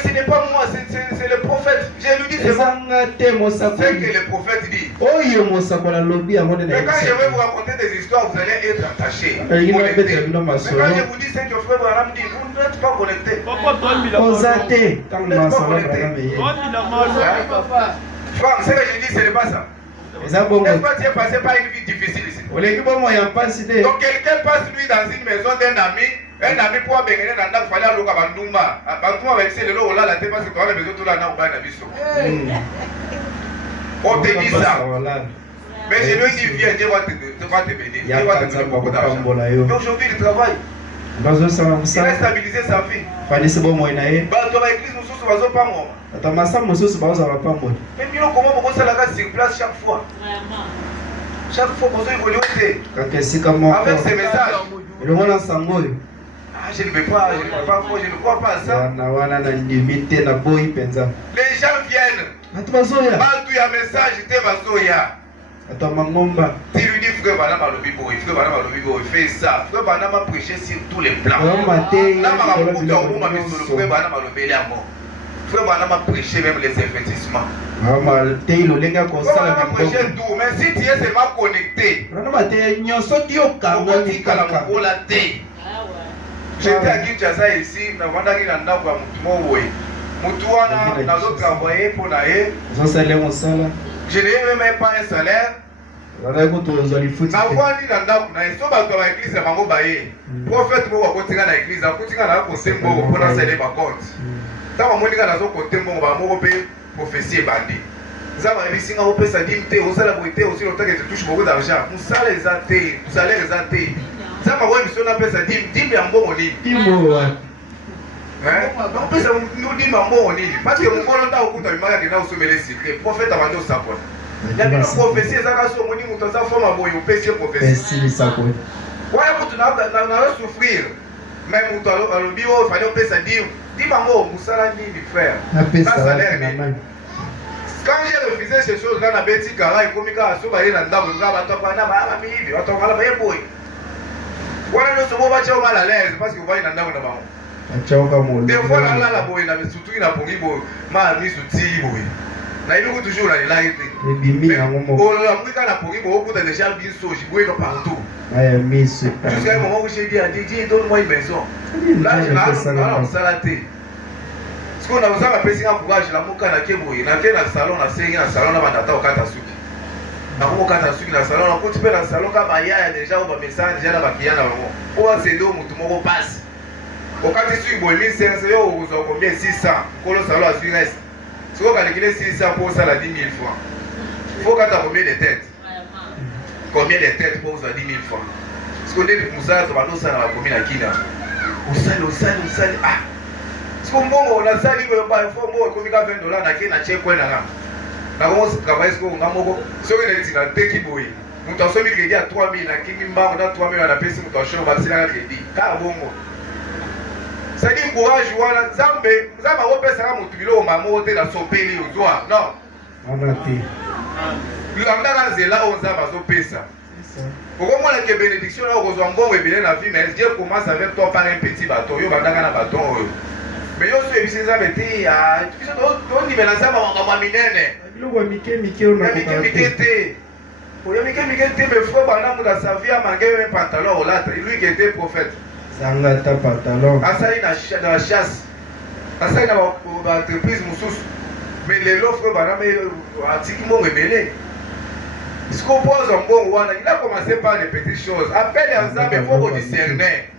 n'est pas moi, c'est le prophète. Je lui dis, c'est que le prophète dit. Mais quand je vais vous raconter des histoires, vous allez être attachés. Mais quand je vous dis ce que Frère Branham dit, vous n'êtes pas connectés. Vous n'êtes pas connectés. Franck, ce que je dis, ce n'est pas ça. N'est-ce pas, tu es passé par une vie difficile ici. Donc quelqu'un passe lui dans une maison d'un ami. Un ami pour bénir un anda fallait aller au Kabanduma. Banduma avec ces lots là, la tête parce que tu as besoin de la namba na biso. On te dit ça. Mais je lui dis viens, Dieu va te bénir. Dieu va te donner beaucoup d'argent. Aujourd'hui il travaille. Il a stabilisé sa vie. Bah tu vas église nous sommes pas pas moi. Mais nous comment on ça la sur place chaque fois. Chaque fois qu'on évolue avec ces messages. Je ne peux pas, je ne crois pas à ça. Les gens viennent. Quand tu as un message, tu lui dis Frère Banam a le fait ça. Frère Banam a prêché sur tous les plans. Frère Banam a prêché même les investissements. Frère Banam a prêché tout, mais si tu es seulement connecté, j'étais à Kinshasa ici, je n'ai même pas un salaire. Parce que mon volontaire au compte le prophète a vendu au sapon. Il y a une prophétie, ça va se monter dans sa forme à boire, au PC prophétie. Voilà, tu n'as souffrir. Même au bio, il fallait payer ça. Dis-moi, Moussala ni frère. Quand j'ai refusé ces choses-là, on a bêti Gara et Komika à Sobaï, on a voilà, nous sommes mal à l'aise parce que vous voyez, on a des fois, là, la boy, surtout, il a pour lui, ma mis sous Tiboy. Là, il est toujours là, il a été. Mais, on a pour lui, beaucoup de gens bien sauts, je bouille partout. Jusqu'à un moment où j'ai dit à Didier, donne-moi une maison. Là, je l'ai en salaté. Ce qu'on a besoin de faire, c'est un courage, la mouka na kebouille, na kena salon, na série, na salon, na mandata au Katasuki. Nako kata suki na salon, na kuti pe na salon ka ba ya déjà ba message déjà na ba client na bango. O c'est do mutu moko passe. Au cas où tu es 1500 euros, vous avez combien 600. Pour le salon, tu restes. Si vous calculez 600 pour ça, 10 000 francs. Il faut que tu aies combien de têtes? Combien de têtes pour ça 10 000 francs? Parce qu'on est pour ça, tu vas nous faire combien de kilos? Au sale. Ah! Parce qu'on a ça, il faut que tu aies 20 $, na check quoi là. Na comment tu travailles ce qu'on a moko? Si on est dans le qui boy. Nous t'en sommes crédit à 3 000, na kimi mba, on a 3 000 à la PC, nous t'en sommes bâti la crédit. Car bon. Ça dit courage, voilà, Zambé, vous avez repéré ça, mon tubilo, ma moté, la sopélie, au doigt. Non. On a été. L'angara, c'est là où on a sopé ça. Pourquoi moi, la bénédiction, là, on a un bon révélé la vie, mais Dieu commence avec toi par un petit bateau, yo, bandana bateau. Mais yo, c'est ces abetés, on dit, mais là, ça va minene. Mike, on a été. Mais frère, pendant que sa vie a manqué un pantalon au lâtre, lui qui était prophète. Sangata pantalon. Asali na chasse. Asali na entreprise mususu. Mais les l'offre baname article mon rebelle. Ce qu'on pose en bon wana, il a commencé par les petites choses. Appelle ensemble, il faut discerner.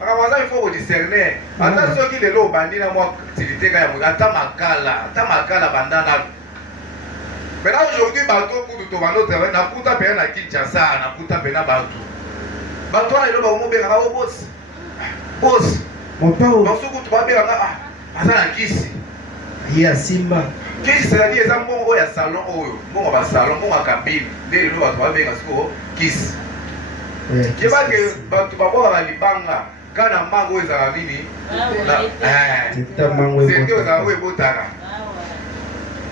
Il faut discerner. Attention qu'il est là au bandit na moi activité ga ya ata makala bandana. Maintenant aujourd'hui bateau pour tout bando travail na kuta pe na Kinshasa, na kuta pe na bateau. Bateau na ilo ba mo be na o boss. Boss, mon père, dans ce coup, tu vas bien là. Ah, kisi. Il y a Simba. Kisi, c'est-à-dire, il y a un salon, un salon, un cabine. Dès le jour, tu vas bien kisi. Tu vas que tu vas voir la libanga. Quand un mango est à la mini, c'est que ça va être.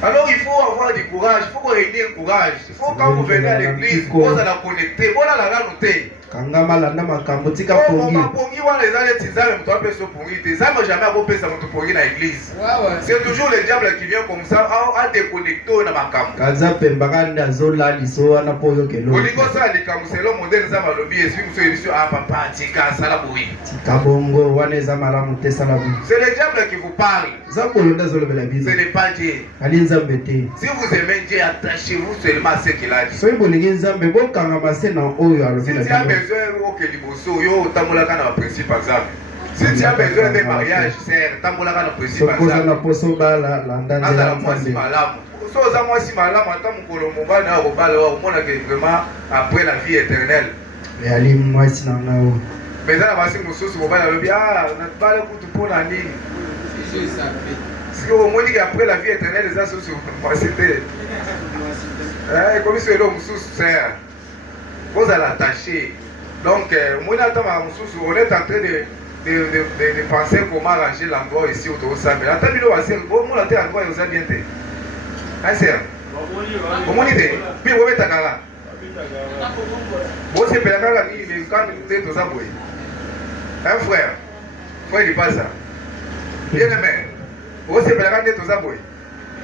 Alors il faut avoir du courage, il faut réunir le courage. Il faut quand vous venez à l'église, vous allez la connecter, vous allez la noter. Kangama la nama kambotika pongi. Pongi wana ezale tizame mtu ape so pongi te. Zama jamais akopesa mtu pongi na église. C'est toujours le diable qui vient comme ça à déconnecter na makambo. Kaza pembakanda zola liso wana poyo kelo. Olingo sa likamuselo modèle zama lobi esprit muso émission a papa tika sala boui. Tika bongo wana zama la mute sala boui. C'est le diable qui vous parle. Zako londa zolo bela biso. Ce n'est pas Dieu. Ali nzambete. Si vous aimez Dieu, attachez-vous seulement à ce qu'il a dit. So ibolingi nzambe bo kanga masena oyo alobela. Si tu as besoin que liboso yo tambolaka na principe exemple. Si tu as besoin de mariage, c'est tambolaka na principe exemple. Sokoza na poso bala landa nzela mwasi malamu. So za mwasi malamu ata mukolo mobali na obala wa mona que vraiment après la vie éternelle. Mais ali mwasi na ngao. Mais ça va si mususu mobali alobi ah na bala kutu pona nini. Si au moins dit après la vie éternelle ça sur mwasi te. Comme c'est l'homme mususu c'est. Vous allez attacher. Donc, on est en train de penser comment arranger l'endroit ici autour de ça. Mais la table va ser, bon, la terre endroit est bien té. Ah c'est. Comment on dit? Puis on met ta cara. Bon c'est pour la cara ni mais quand nous sommes tous aboués. Un frère, il passe ça. Bien aimé. Bon c'est pour la cara ni tous aboués.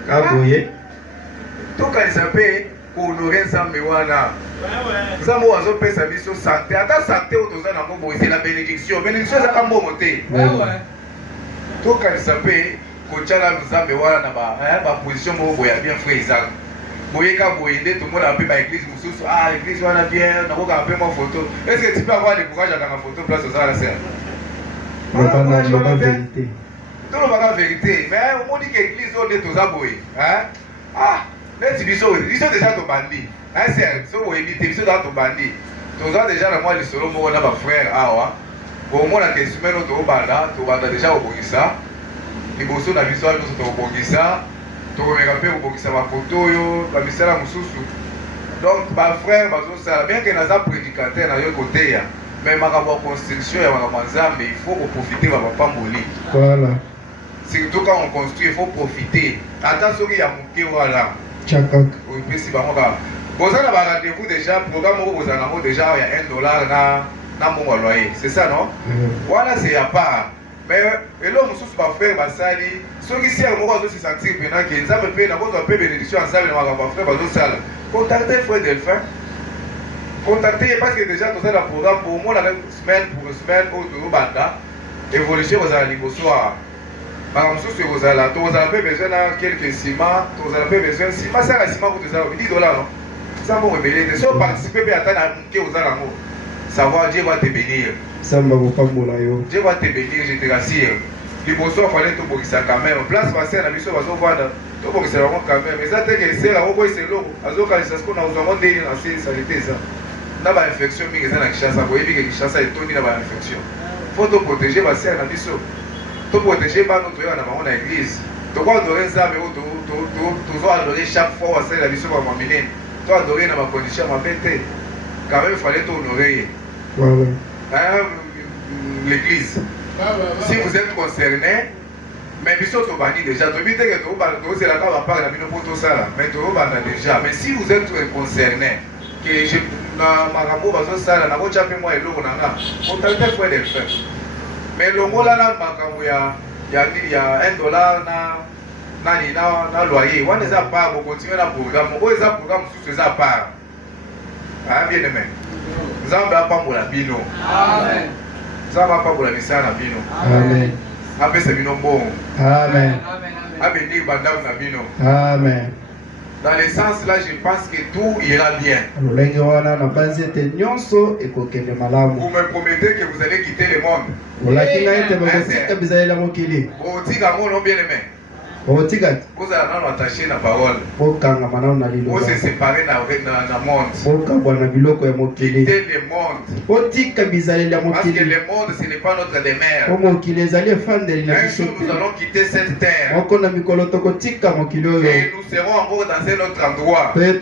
Aboué. Tout quand il s'appelle pour honorer ça mais voilà. Zambo wazo pesa biso santé. Ata santé otoza na mbo c'est la bénédiction. Bénédiction ça ka mbongo te. To kanisa pe kochala Nzambe wana na ba position moko ya bien frère Isaac. Boyeka boyende tout le monde appelle ba église mususu. Ah église wana bien na koka appelle moi photo. Est-ce que tu peux avoir le courage à ta photo place aux la sœur? La vérité. Tout le monde vérité. Mais on dit que l'église on est tous aboyés. Hein? Ah, les biso déjà to bandi. Ah c'est so vous évitez biso dans to bandi. Toza déjà na moi le solo mo na ba frère awa. Pour moi la question no to banda déjà obongisa. Liboso na biso biso to obongisa. To komeka pe obongisa ba photo yo, ba misala mususu. Donc ba frère bazo sala bien que naza prédicateur na yo côté ya. Mais makambo construction ya makambo Nzambe, il faut profiter ba papa mboli. Voilà. Surtout quand on construit, il faut profiter. Attention qu'il y a mon voilà. Tchakak. Oui, puis si bah moi vous avez un rendez-vous déjà, programme vous avez déjà il y a $1 na mon loyer. C'est ça non? Voilà c'est à part. Mais l'homme sous pas frère basali, ceux qui sont moi aussi sentir maintenant que Nzambe peut na cause peu bénédiction ensemble na ba frère bazo sala. Contactez frère Delphin. Contactez parce que déjà tout ça le programme pour moi la semaine pour semaine au tout banda. Évolution vous allez bonsoir. Par exemple, si vous avez besoin de quelques ciments, vous avez besoin de ciment, c'est un ciment pour $10, non? Ça va rebeller. Si on participe à attendre que aux alentours, savoir Dieu va te bénir. Dieu va te bénir, je te rassure. Les bossos fallait tout pour ça quand même. Place passer à la mission, va se voir. Tout pour ça quand même. Mais ça, c'est que c'est là où c'est l'eau. Azoka, c'est ce qu'on a besoin de dire dans ces saletés. Ça. N'a pas infection, mais ça n'a que ça. Vous voyez que ça est tout, il n'a pas infection. Faut te protéger, passer à la mission. Tout protéger, pas notre dans l'église. Tu dois adorer ça, mais tu dois adorer chaque fois à la mission pour m'amener. Tu dois adorer dans ma condition, ma bête. Quand même, il fallait t'honorer. L'église. Si vous êtes concerné, mais vous êtes banni déjà. Déjà. Mais si vous êtes concerné, que je mais le mot là, il y a $1 na loyer. On les a pas pour continuer le programme. On les a programme sous ces part. Ah bien aimé. Nous avons pas pour la bino. Amen. Nous avons pas pour la mission na bino. Amen. Après c'est bino bon. Amen. Après dit bandam na bino. Amen. Dans le sens là, je pense que tout ira bien. Vous me promettez que vous allez quitter le monde. Vous vous allez attacher la parole. Vous se séparer dans le monde. Quitter le monde. Parce que le monde, ce n'est pas notre demeure. Un jour, nous allons quitter cette terre. Et nous serons encore dans un autre endroit. Les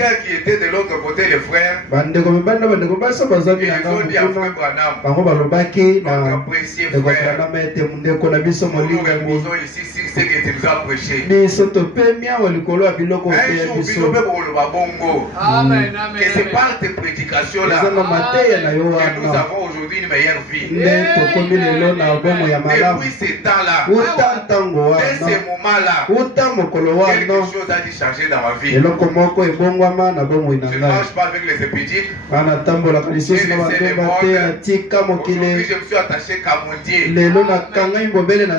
sœurs qui étaient de l'autre côté, les frères, ils ont dit à frère Branham, notre précieux frère, nous reposons ici sur ce que tu nous as prêché. Un jour, que c'est par tes prédications-là que nous avons aujourd'hui une meilleure vie. Depuis ce temps-là, dès ce moment-là, quelque chose a dû changer dans ma vie. Je ne marche pas avec les épidémies. Aujourd'hui, je me suis attaché qu'à mon Dieu.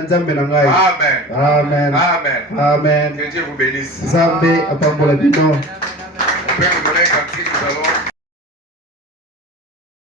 Amen. Amen. Amen. Amen. Que Dieu vous bénisse. Zambe apambola bino. On peut nous donner un cantique, nous allons